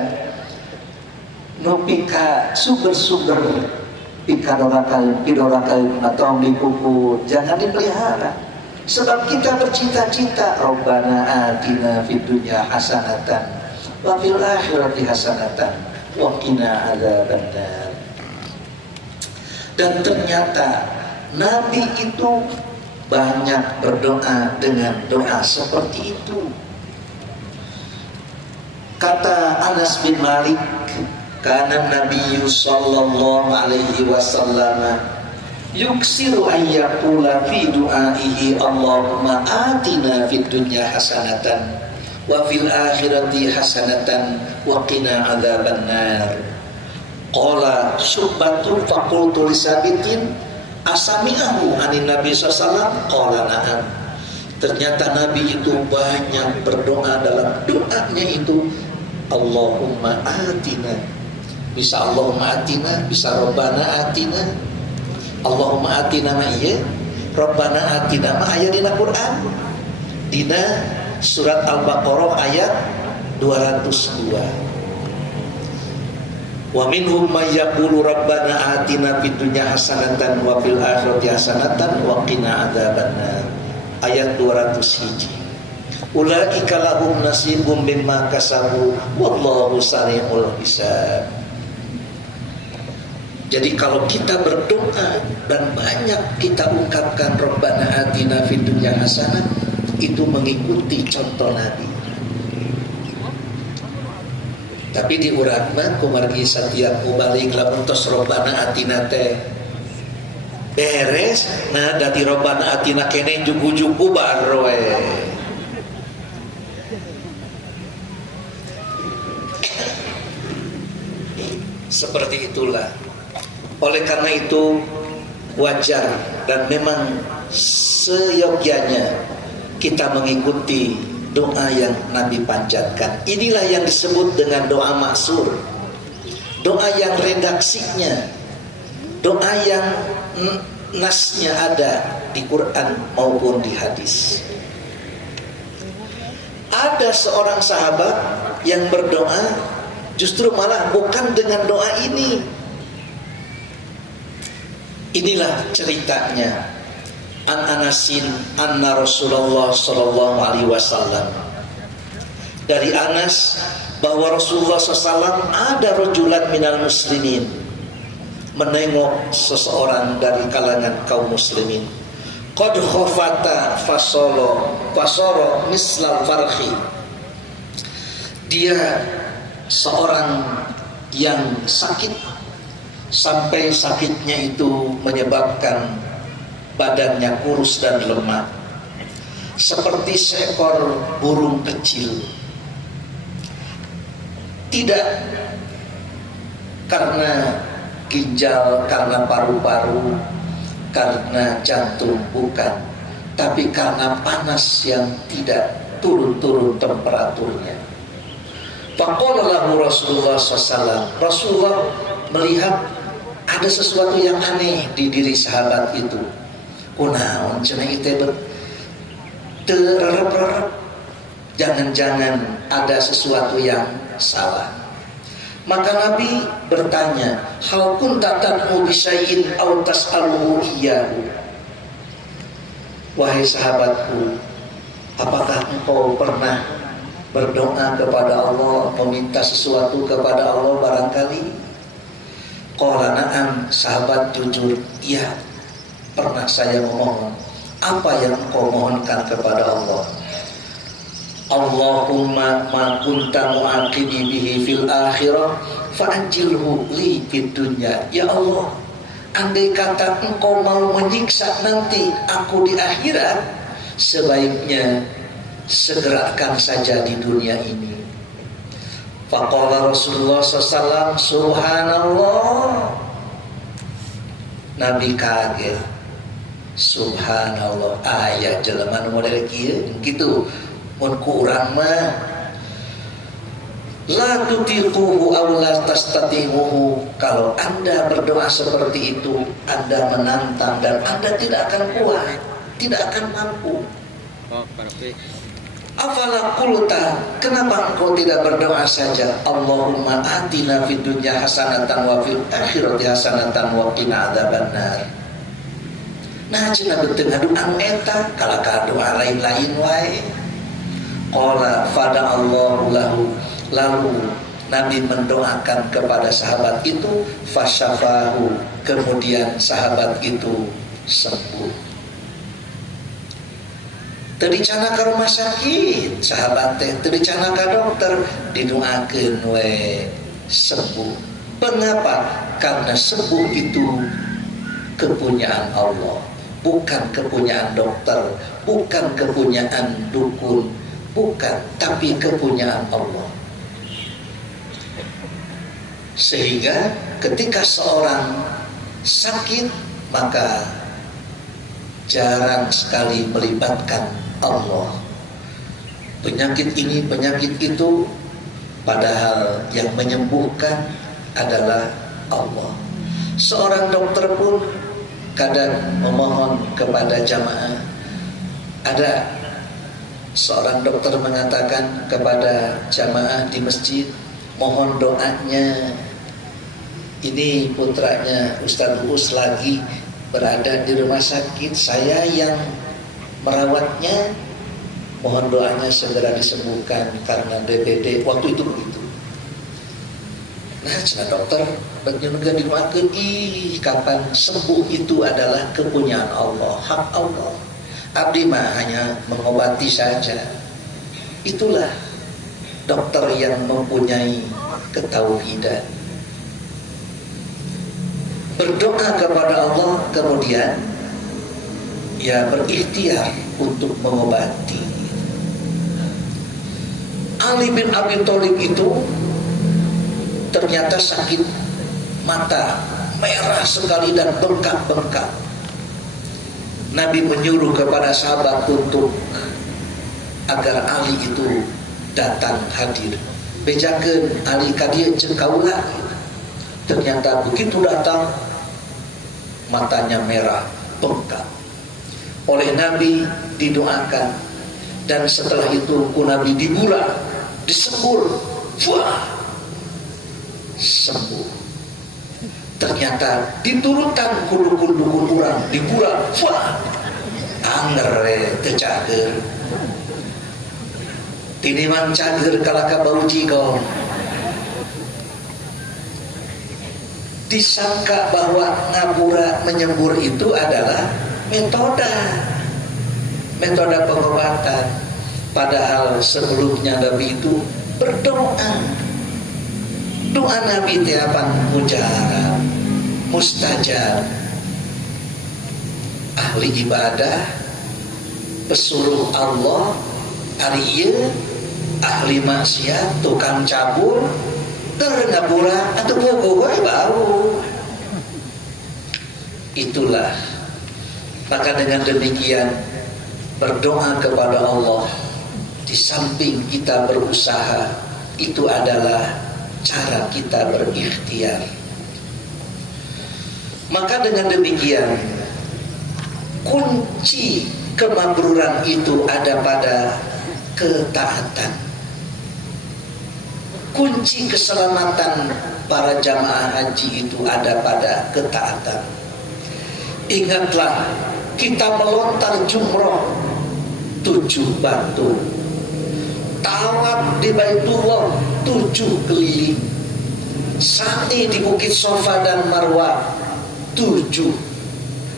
Nu pika sumber-sumber pidorakan atau dipuput jangan dipelihara sebab kita bercita-cita Rabbana atina fid dunya hasanatan wa fil akhirati hasanatan wa qina adzabannar. Dan ternyata Nabi itu banyak berdoa dengan doa seperti itu. Kata Anas bin Malik, kana Nabi sallallahu alaihi wasallam yuksiru ayyaqula fi du'aihi Allahumma atina fid dunya hasanatan wa fil akhirati hasanatan wa qina adzabannar. Qala Syu'batu faqultu li Sabitin asami'ahu anin Nabi sallallahu qala na'am. Ternyata Nabi itu banyak berdoa dalam doanya itu Allahumma atina, bisa Allahumma atina, bisa Rabbana atina. Allahumma atina ma iya, Rabbana atina ma aya dina Quran. Dina surat Al-Baqarah ayat 202. Wa minhum may yaqulu Rabbana atina fid dunya hasanatan wa fil akhirati hasanatan wa qina adzabannar. Ayat 201. Ulaika lahum nasibum mimma kasabu wallahu sari'ul hisab. Jadi kalau kita berdoa dan banyak kita ungkapkan Rabbana atina fid dunya hasanah, itu mengikuti contoh Nabi. Tapi di uratna kumargi setiap mubalik lamun tos Rabbana atina teh beres, nah dadi Rabbana atina kene jugu-jugu baroe. Seperti itulah. Oleh karena itu wajar dan memang seyogyanya kita mengikuti doa yang Nabi panjatkan. Inilah yang disebut dengan doa maksur, doa yang redaksinya, doa yang nasnya ada di Quran maupun di hadis. Ada seorang sahabat yang berdoa justru malah bukan dengan doa ini. Inilah ceritanya. An Anasin anna Rasulullah sallallahu alaihi wasallam. Dari Anas bahwa Rasulullah SAW ada rajulan minal muslimin, menengok seseorang dari kalangan kaum muslimin. Qad khafata fasoro mislal farhi. Dia seorang yang sakit sampai sakitnya itu menyebabkan badannya kurus dan lemah, seperti seekor burung kecil. Tidak karena ginjal, karena paru-paru, karena jantung, bukan, tapi karena panas yang tidak turun-turun temperaturnya. Faqala lahu Rasulullah SAW. Rasulullah melihat ada sesuatu yang aneh di diri sahabat itu. Kunaon cenah ieu teh tererep-erep. Jangan-jangan ada sesuatu yang salah. Maka Nabi bertanya, hal kunta tad'u bi syai'in aw tas'aluhu iyyahu. Wahai sahabatku, apakah engkau pernah berdoa kepada Allah, meminta sesuatu kepada Allah barangkali? Qala na'am, sahabat jujur, iya, pernah saya memohon. Apa yang engkau mohonkan kepada Allah? Allahumma ma kunta mu'aqini bihi fil akhirah fa'ajilhu li fid dunya. Ya Allah, andai kata engkau mau menyiksa nanti aku di akhirat, sebaiknya segerakan saja di dunia ini. Faqala Rasulullah SAW, subhanallah. Nabi kaget. Subhanallah, ayat jeleman model kieu gitu. Mun ku urang mah la tutiquhu aw la tastati'uhu. Kalau Anda berdoa seperti itu, Anda menantang dan Anda tidak akan kuat, tidak akan mampu. Afala qulta, kenapa engkau tidak berdoa saja? Allahumma atina fid dunya hasanatan wa fil akhirati hasanatan wa qina adzabannar. Nah cenah beuteung adu anu eta, kalaka doa lain-lain wae. Qala fada Allahu lahu. Lalu Nabi mendoakan kepada sahabat itu, fasyafahu, kemudian sahabat itu sembuh. Tadicana ke rumah sakit, sahabat teh tadicana ke dokter, didoakeun we sembuh. Mengapa? Karena sembuh itu kepunyaan Allah, bukan kepunyaan dokter, bukan kepunyaan dukun, bukan, tapi kepunyaan Allah. Sehingga ketika seorang sakit, maka jarang sekali melibatkan Allah. Penyakit ini, penyakit itu, padahal yang menyembuhkan adalah Allah. Seorang dokter pun kadang memohon kepada jamaah. Ada seorang dokter mengatakan kepada jamaah di masjid, mohon doanya. Ini putranya Ustadz Uus lagi berada di rumah sakit, saya yang merawatnya, mohon doanya segera disembuhkan karena DBD. Waktu itu begitu. Nah, cina dokter bagaimana dimakan, kapan sembuh itu adalah kepunyaan Allah, hak Allah. Abdi mah hanya mengobati saja. Itulah dokter yang mempunyai ketauhidan. Berdoa kepada Allah, kemudian ya berikhtiar untuk mengobati. Ali bin Abi Thalib itu ternyata sakit mata, merah sekali dan bengkak-bengkak. Nabi menyuruh kepada sahabat untuk agar Ali itu datang hadir. Bejakeun Ali kadieu ceuk kaula. Ternyata begitu datang, matanya merah, bengkak. Oleh Nabi didoakan, dan setelah itu ku Nabi dibura, disembur, wah, sembuh. Ternyata diturunkan kudu-kudu orang, dibura, wah, anger tecager tiniman cager kalaka bauji kau. Disangka bahwa ngapura menyembur itu adalah metode pengobatan, padahal sebelumnya Nabi itu berdoa. Doa Nabi tiapan mujarab, mustajab, ahli ibadah, pesuruh Allah, ariye, ahli maksiat, tukang cabul, ngapura atau bogoh baru. Itulah, maka dengan demikian berdoa kepada Allah di samping kita berusaha, itu adalah cara kita berikhtiar. Maka dengan demikian kunci kemabruran itu ada pada ketaatan. Kunci keselamatan para jamaah haji itu ada pada ketaatan. Ingatlah, kita melontar jumroh 7 batu, tawaf di Baitullah 7 keliling, sa'i di Bukit Sofa dan Marwah 7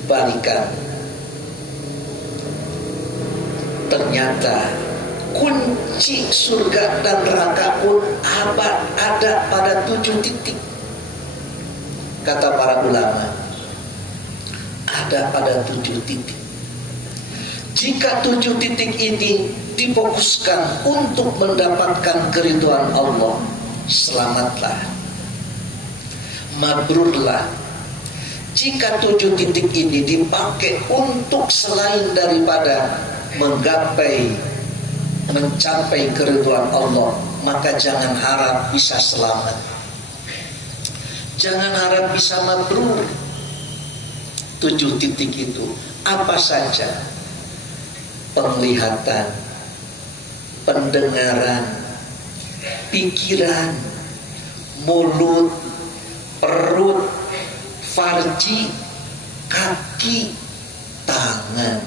balikan. Ternyata kunci surga dan neraka pun ada pada 7 titik. Kata para ulama, ada pada 7 titik. Jika 7 titik ini difokuskan untuk mendapatkan keridhaan Allah, selamatlah, mabrurlah. Jika 7 titik ini dipakai untuk selain daripada mencapai keridhaan Allah, maka jangan harap bisa selamat, jangan harap bisa mabrur. 7 titik itu apa saja? Penglihatan, pendengaran, pikiran, mulut, perut, farji, kaki, tangan.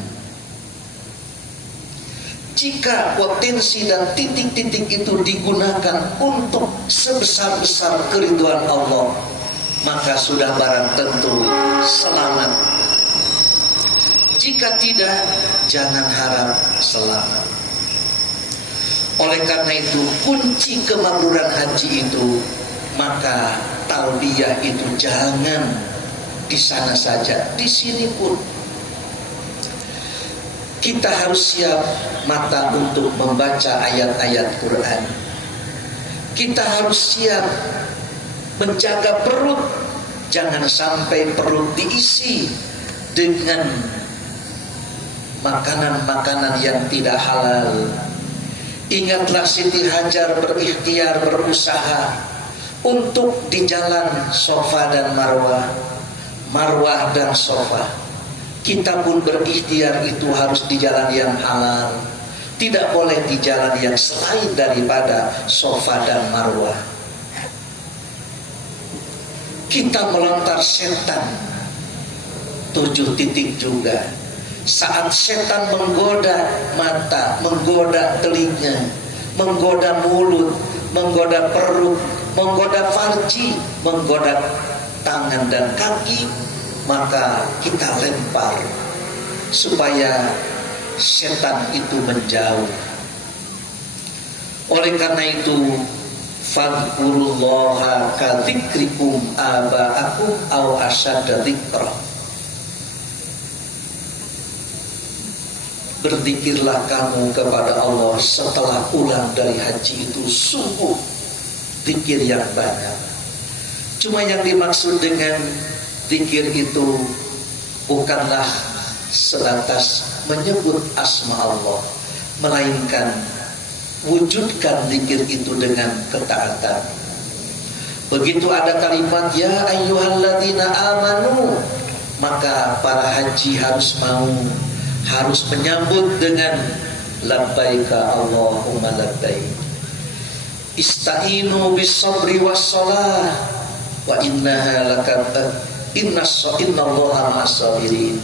Jika potensi dan titik-titik itu digunakan untuk sebesar-besar keridhaan Allah, maka sudah barang tentu selamat. Jika tidak, jangan harap selamat. Oleh karena itu, kunci kemakmuran haji itu, maka talbiyah itu jangan di sana saja, di sini pun kita harus siap mata untuk membaca ayat-ayat Quran. Kita harus siap menjaga perut, jangan sampai perut diisi dengan makanan-makanan yang tidak halal. Ingatlah Siti Hajar berikhtiar, berusaha untuk di jalan Sofa dan Marwah, Marwah dan Sofa. Kita pun berikhtiar itu harus di jalan yang halal, tidak boleh di jalan yang selain daripada Sofa dan Marwah. Kita melontar setan 7 titik juga. Saat setan menggoda mata, menggoda telinga, menggoda mulut, menggoda perut, menggoda farji, menggoda tangan dan kaki, maka kita lempar supaya setan itu menjauh. Oleh karena itu, fadkurullaha ka dzikrikum aba'akum aw asyadda dzikra. Berzikirlah kamu kepada Allah setelah pulang dari haji itu sungguh zikir yang banyak. Cuma yang dimaksud dengan zikir itu bukanlah sebatas menyebut asma Allah, melainkan wujudkan zikir itu dengan ketaatan. Begitu ada kalimat ya ayyuhalladzina amanu, maka para haji harus menyambut dengan labbaika Allahumma labbaik. Ista'inu bis sabri was shalah wa innaha lakabat innallaha ma'as sabirin.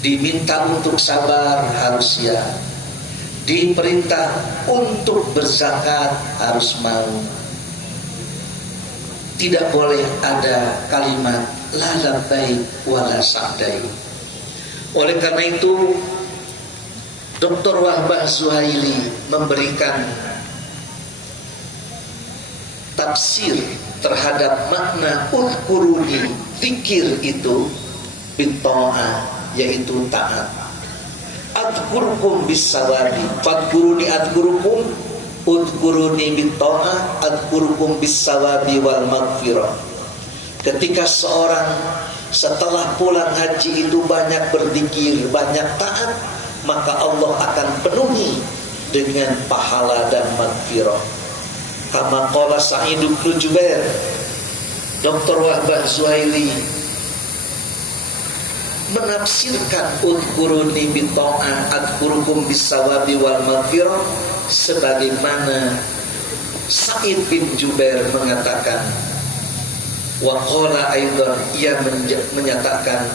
Diminta untuk sabar harus siap. Diperintah untuk berzakat harus mau. Tidak boleh ada kalimat la labbaik wala sa'dai. Oleh karena itu Dr. Wahbah Zuhaili memberikan tafsir terhadap makna udkuruni, zikir itu bitta'ah, yaitu taat. Adkurukum bisawabi, fadkuruni adkurukum, udkuruni bitta'ah, adkurukum bisawabi wal maghfirah. Ketika seorang setelah pulang haji itu banyak berzikir, banyak taat, maka Allah akan penuhi dengan pahala dan maghfirah. Kama qala Sa'id bin Jubair, Dr. Wahbah Zuhaili menafsirkan udkuruni bitta'ah adkurukum bisawabi wal maghfirah sebagaimana Sa'id bin Jubair mengatakan. Wa qala aidan, ia menyatakan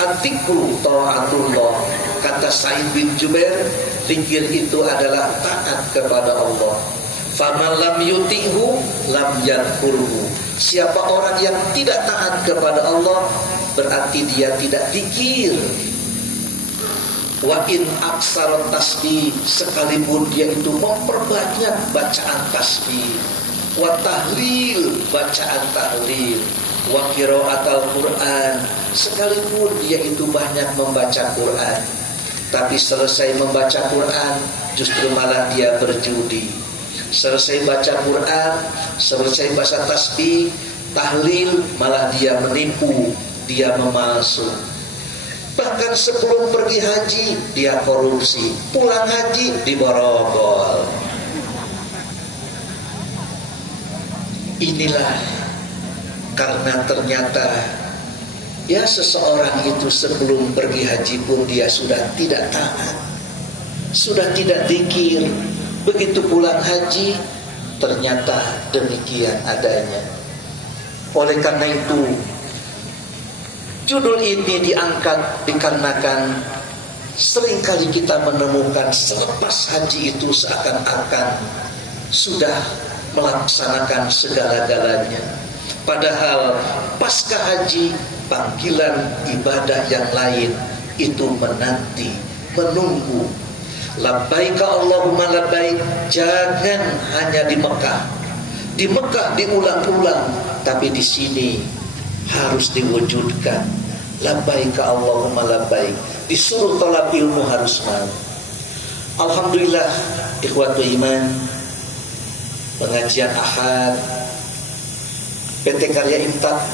Atikru ta'atullah. Kata Sa'id bin Jubair, zikir itu adalah taat kepada Allah. Faman lam yuti'hu lam yadhkurhu. Siapa orang yang tidak taat kepada Allah, berarti dia tidak zikir. Wa in aksara tasbih, sekalipun dia itu memperbanyak bacaan tasbih. Wa tahlil, bacaan tahlil. Wa qiraatul Quran, sekalipun dia itu banyak membaca Quran, tapi selesai membaca Quran justru malah dia berjudi. Selesai baca Quran, selesai baca tasbih, tahlil, malah dia menipu, dia memalsu. Bahkan sebelum pergi haji dia korupsi, pulang haji diborogol. Inilah karena ternyata ya seseorang itu sebelum pergi haji pun dia sudah tidak taat, sudah tidak zikir. Begitu pulang haji ternyata demikian adanya. Oleh karena itu judul ini diangkat dikarenakan seringkali kita menemukan selepas haji itu seakan-akan sudah melaksanakan segala-galanya. Padahal pasca haji panggilan ibadah yang lain itu menanti, menunggu. Labbaika Allahumma labbaik, jangan hanya di Mekah. Di Mekah diulang-ulang, tapi di sini harus diwujudkan. Labbaika Allahumma labbaik. Disuruh talab ilmu harus mau. Alhamdulillah, ikhwatul iman, pengajian Ahad PT Karya Imtak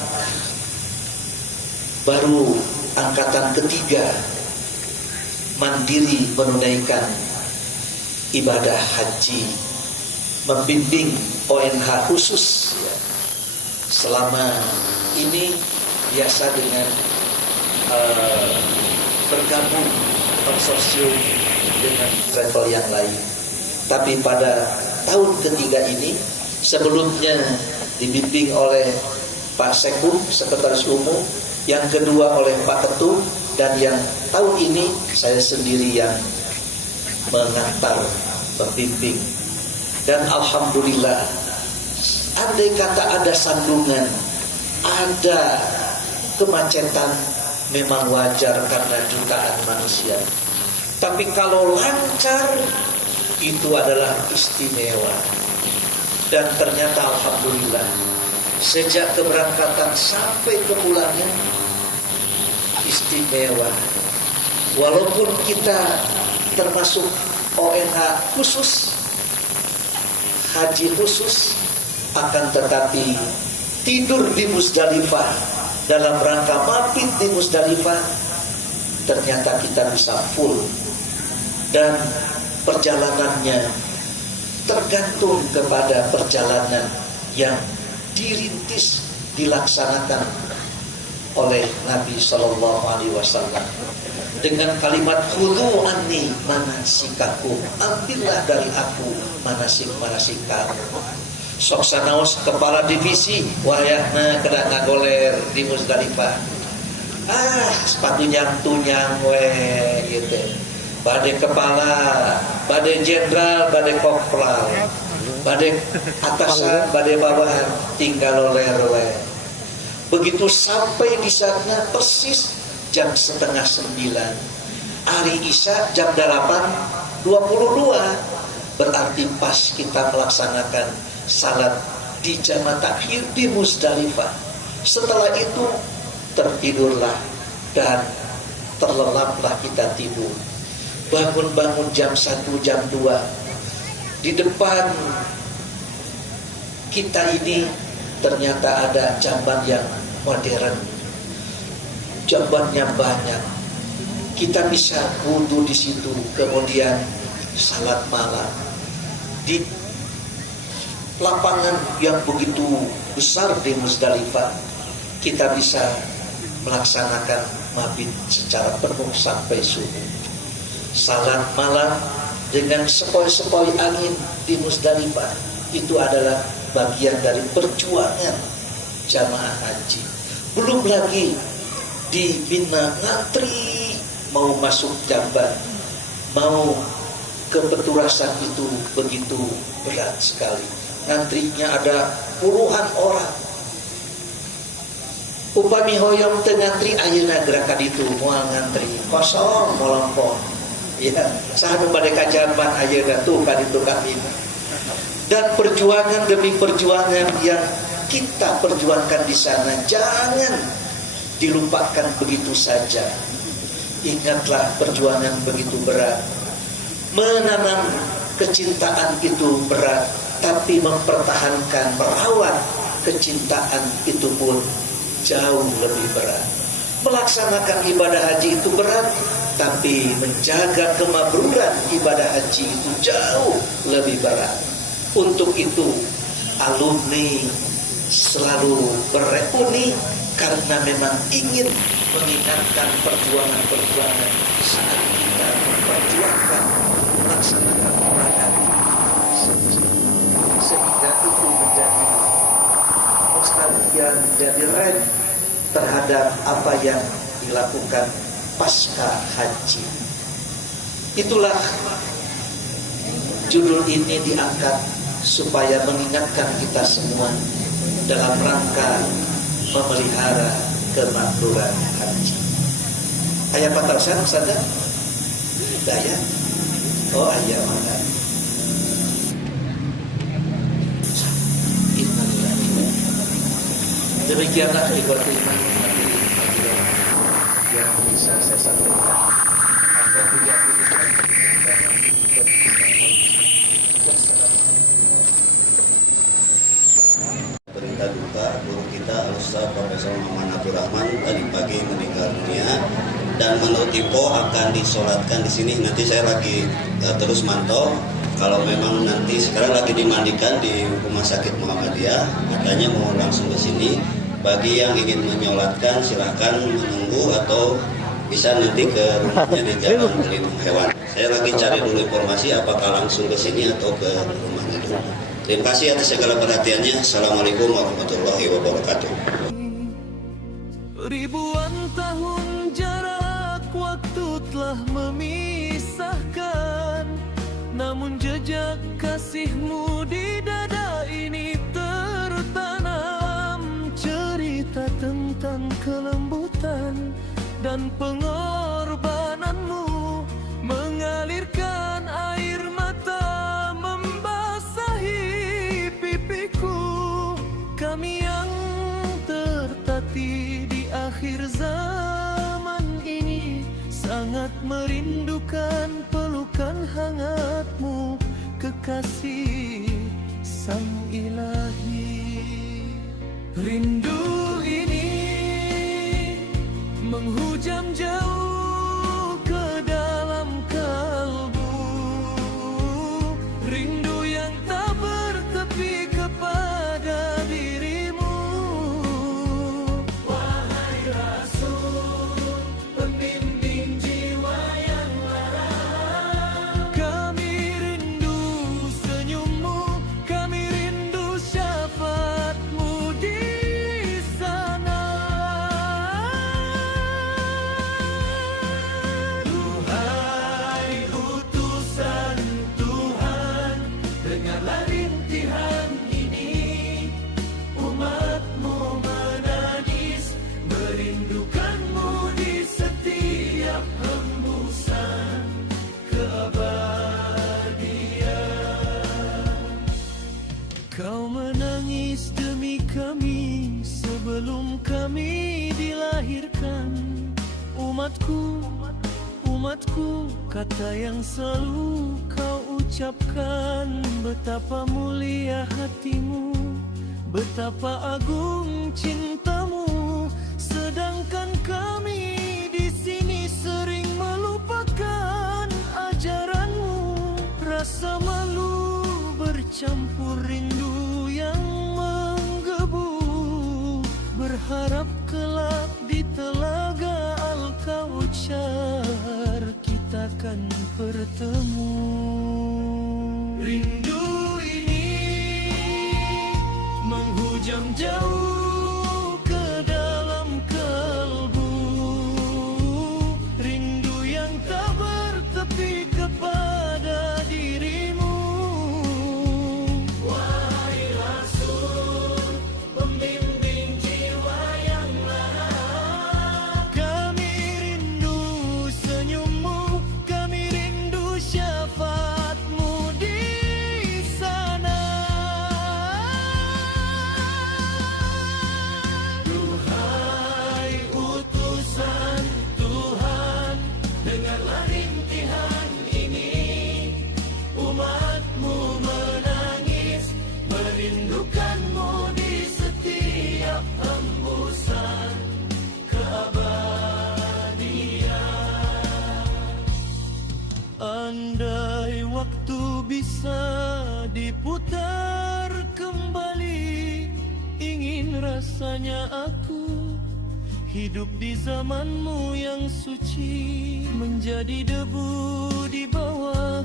baru angkatan ketiga mandiri menunaikan ibadah haji, membimbing ONH khusus ya. Selama ini biasa dengan bergabung konsorsium dengan travel yang lain, tapi pada tahun ketiga ini, sebelumnya dibimbing oleh Pak Sekum, Sekretaris Umum, yang kedua oleh Pak Ketum, dan yang tahun ini saya sendiri yang mengantar, membimbing. Dan alhamdulillah, andai kata ada sandungan, ada kemacetan, memang wajar karena jutaan manusia. Tapi kalau lancar, itu adalah istimewa. Dan ternyata alhamdulillah, sejak keberangkatan sampai kepulangnya istimewa. Walaupun kita termasuk ONH khusus, haji khusus, akan tetapi tidur di Musdalifah dalam rangka mabit di Musdalifah, ternyata kita bisa full. Dan perjalanannya tergantung kepada perjalanan yang dirintis, dilaksanakan oleh Nabi Sallallahu Alaihi Wasallam dengan kalimat khudhu anni manasikakum, ambillah dari aku manasik-manasik kamu. Sok sanaos kepala divisi wayahna kena ngagoler di Musdalifah. sepatu nyang we gitu. Badai kepala, badai jenderal, badai kopral, badai atasan, badai bawahan, tinggal loler. Begitu sampai di sana persis jam 8:30. Hari Isya jam 8:22. Berarti pas kita melaksanakan salat di jamaah takhir di Musdalifah. Setelah itu tertidurlah dan terlelaplah kita tidur. Bangun-bangun jam 1, jam 2. Di depan kita ini ternyata ada jamban yang modern. Jambannya banyak. Kita bisa wudhu di situ, kemudian salat malam di lapangan yang begitu besar di Musdalifah. Kita bisa melaksanakan mabit secara penuh sampai subuh. Salat malam dengan sepoi-sepoi angin di Musdalifah itu adalah bagian dari perjuangan jamaah haji. Belum lagi di Mina ngantri mau masuk jamban, mau ke Peturasan itu begitu berat sekali. Ngantrinya ada puluhan orang. Upami hoyong teu ngantri ayeuna gerakan itu moal ngantri kosong molompong. Ya, saha nu bade ka jamban ayeuna tuh ka ditu ka Mina. Dan perjuangan demi perjuangan yang kita perjuangkan di sana jangan dilupakan begitu saja. Ingatlah perjuangan begitu berat. Menanam kecintaan itu berat, tapi mempertahankan, merawat kecintaan itu pun jauh lebih berat. Melaksanakan ibadah haji itu berat, tapi menjaga kemabruran ibadah haji itu jauh lebih berat. Untuk itu alumni selalu bereuni karena memang ingin mengingatkan perjuangan-perjuangan saat kita memperjuangkan melaksanakan ibadah, sehingga itu menjadi nostalgia, menjadi rem terhadap apa yang dilakukan pasca haji. Itulah judul ini diangkat supaya mengingatkan kita semua dalam rangka memelihara kemakmuran haji. Ayah Patarsan saja daya. Oh ayah mana? Demikianlah ibadah iman yang bisa saya sampaikan. Anda tidak Berita duka guru kita Al-Ustaz Profesor Muhammad Abdurrahman tadi pagi meninggal dunia, dan menurut info akan disolatkan di sini. Nanti saya lagi terus mantau. Kalau memang nanti sekarang lagi dimandikan di Rumah Sakit Muhammadiyah, katanya mau langsung ke sini. Bagi yang ingin menyolatkan silahkan menunggu atau bisa nanti ke rumahnya di Jalan Pelindung Hewan. Saya lagi cari dulu informasi apakah langsung ke sini atau ke rumahnya dulu. Terima kasih atas segala perhatiannya. Assalamualaikum warahmatullahi wabarakatuh. Ribuan tahun jarak waktu telah memisahkan, namun jejak kasihmu di dada ini tertanam. Cerita tentang kelembutan dan pengorbananmu mengalirkan air mata membasahi pipiku. Kami yang tertatih di akhir zaman ini sangat merindukan pelukan hangatmu, kekasih Sang Ilahi. Rindu ini menghujam jauh ke dalam kalbu, rindu yang tak bertepi kepada dirimu. Wahai Rasul, pembimbing jiwa yang lara, kami rindu senyummu, kami rindu syafaatmu di Kau menangis demi kami sebelum kami dilahirkan. Umatku, umatku, kata yang selalu kau ucapkan. Betapa mulia hatimu, betapa agung cintamu. Sedangkan kami di sini sering melupakan ajaranmu. Rasa malu bercampur rindu yang menggebu. Berharap kelak di telaga Al-Kautsar kita akan bertemu. Rindu ini menghujam jauh ke dalam kalbu. Rindu yang tak bertepi kepada dirimu. Wahai Rasul, pembimbing jiwa yang lara, kami rindu senyummu, kami rindu syafaatmu di sana. Duhai utusan Tuhan, dengarlah rintihan ini. Umatmu menangis, merindukanmu di setiap hembusan keabadian. Andai waktu bisa diputar kembali, ingin rasanya aku hidup di zamanmu yang suci. Menjadi debu di bawah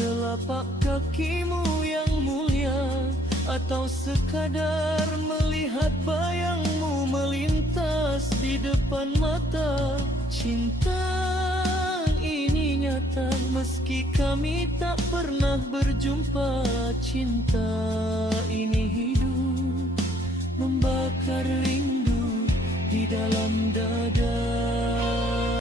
telapak kakimu yang mulia, atau sekadar melihat bayangmu melintas di depan mata. Cinta ini nyata meski kami tak pernah berjumpa. Cinta ini hidup membakar rindu di dalam dada.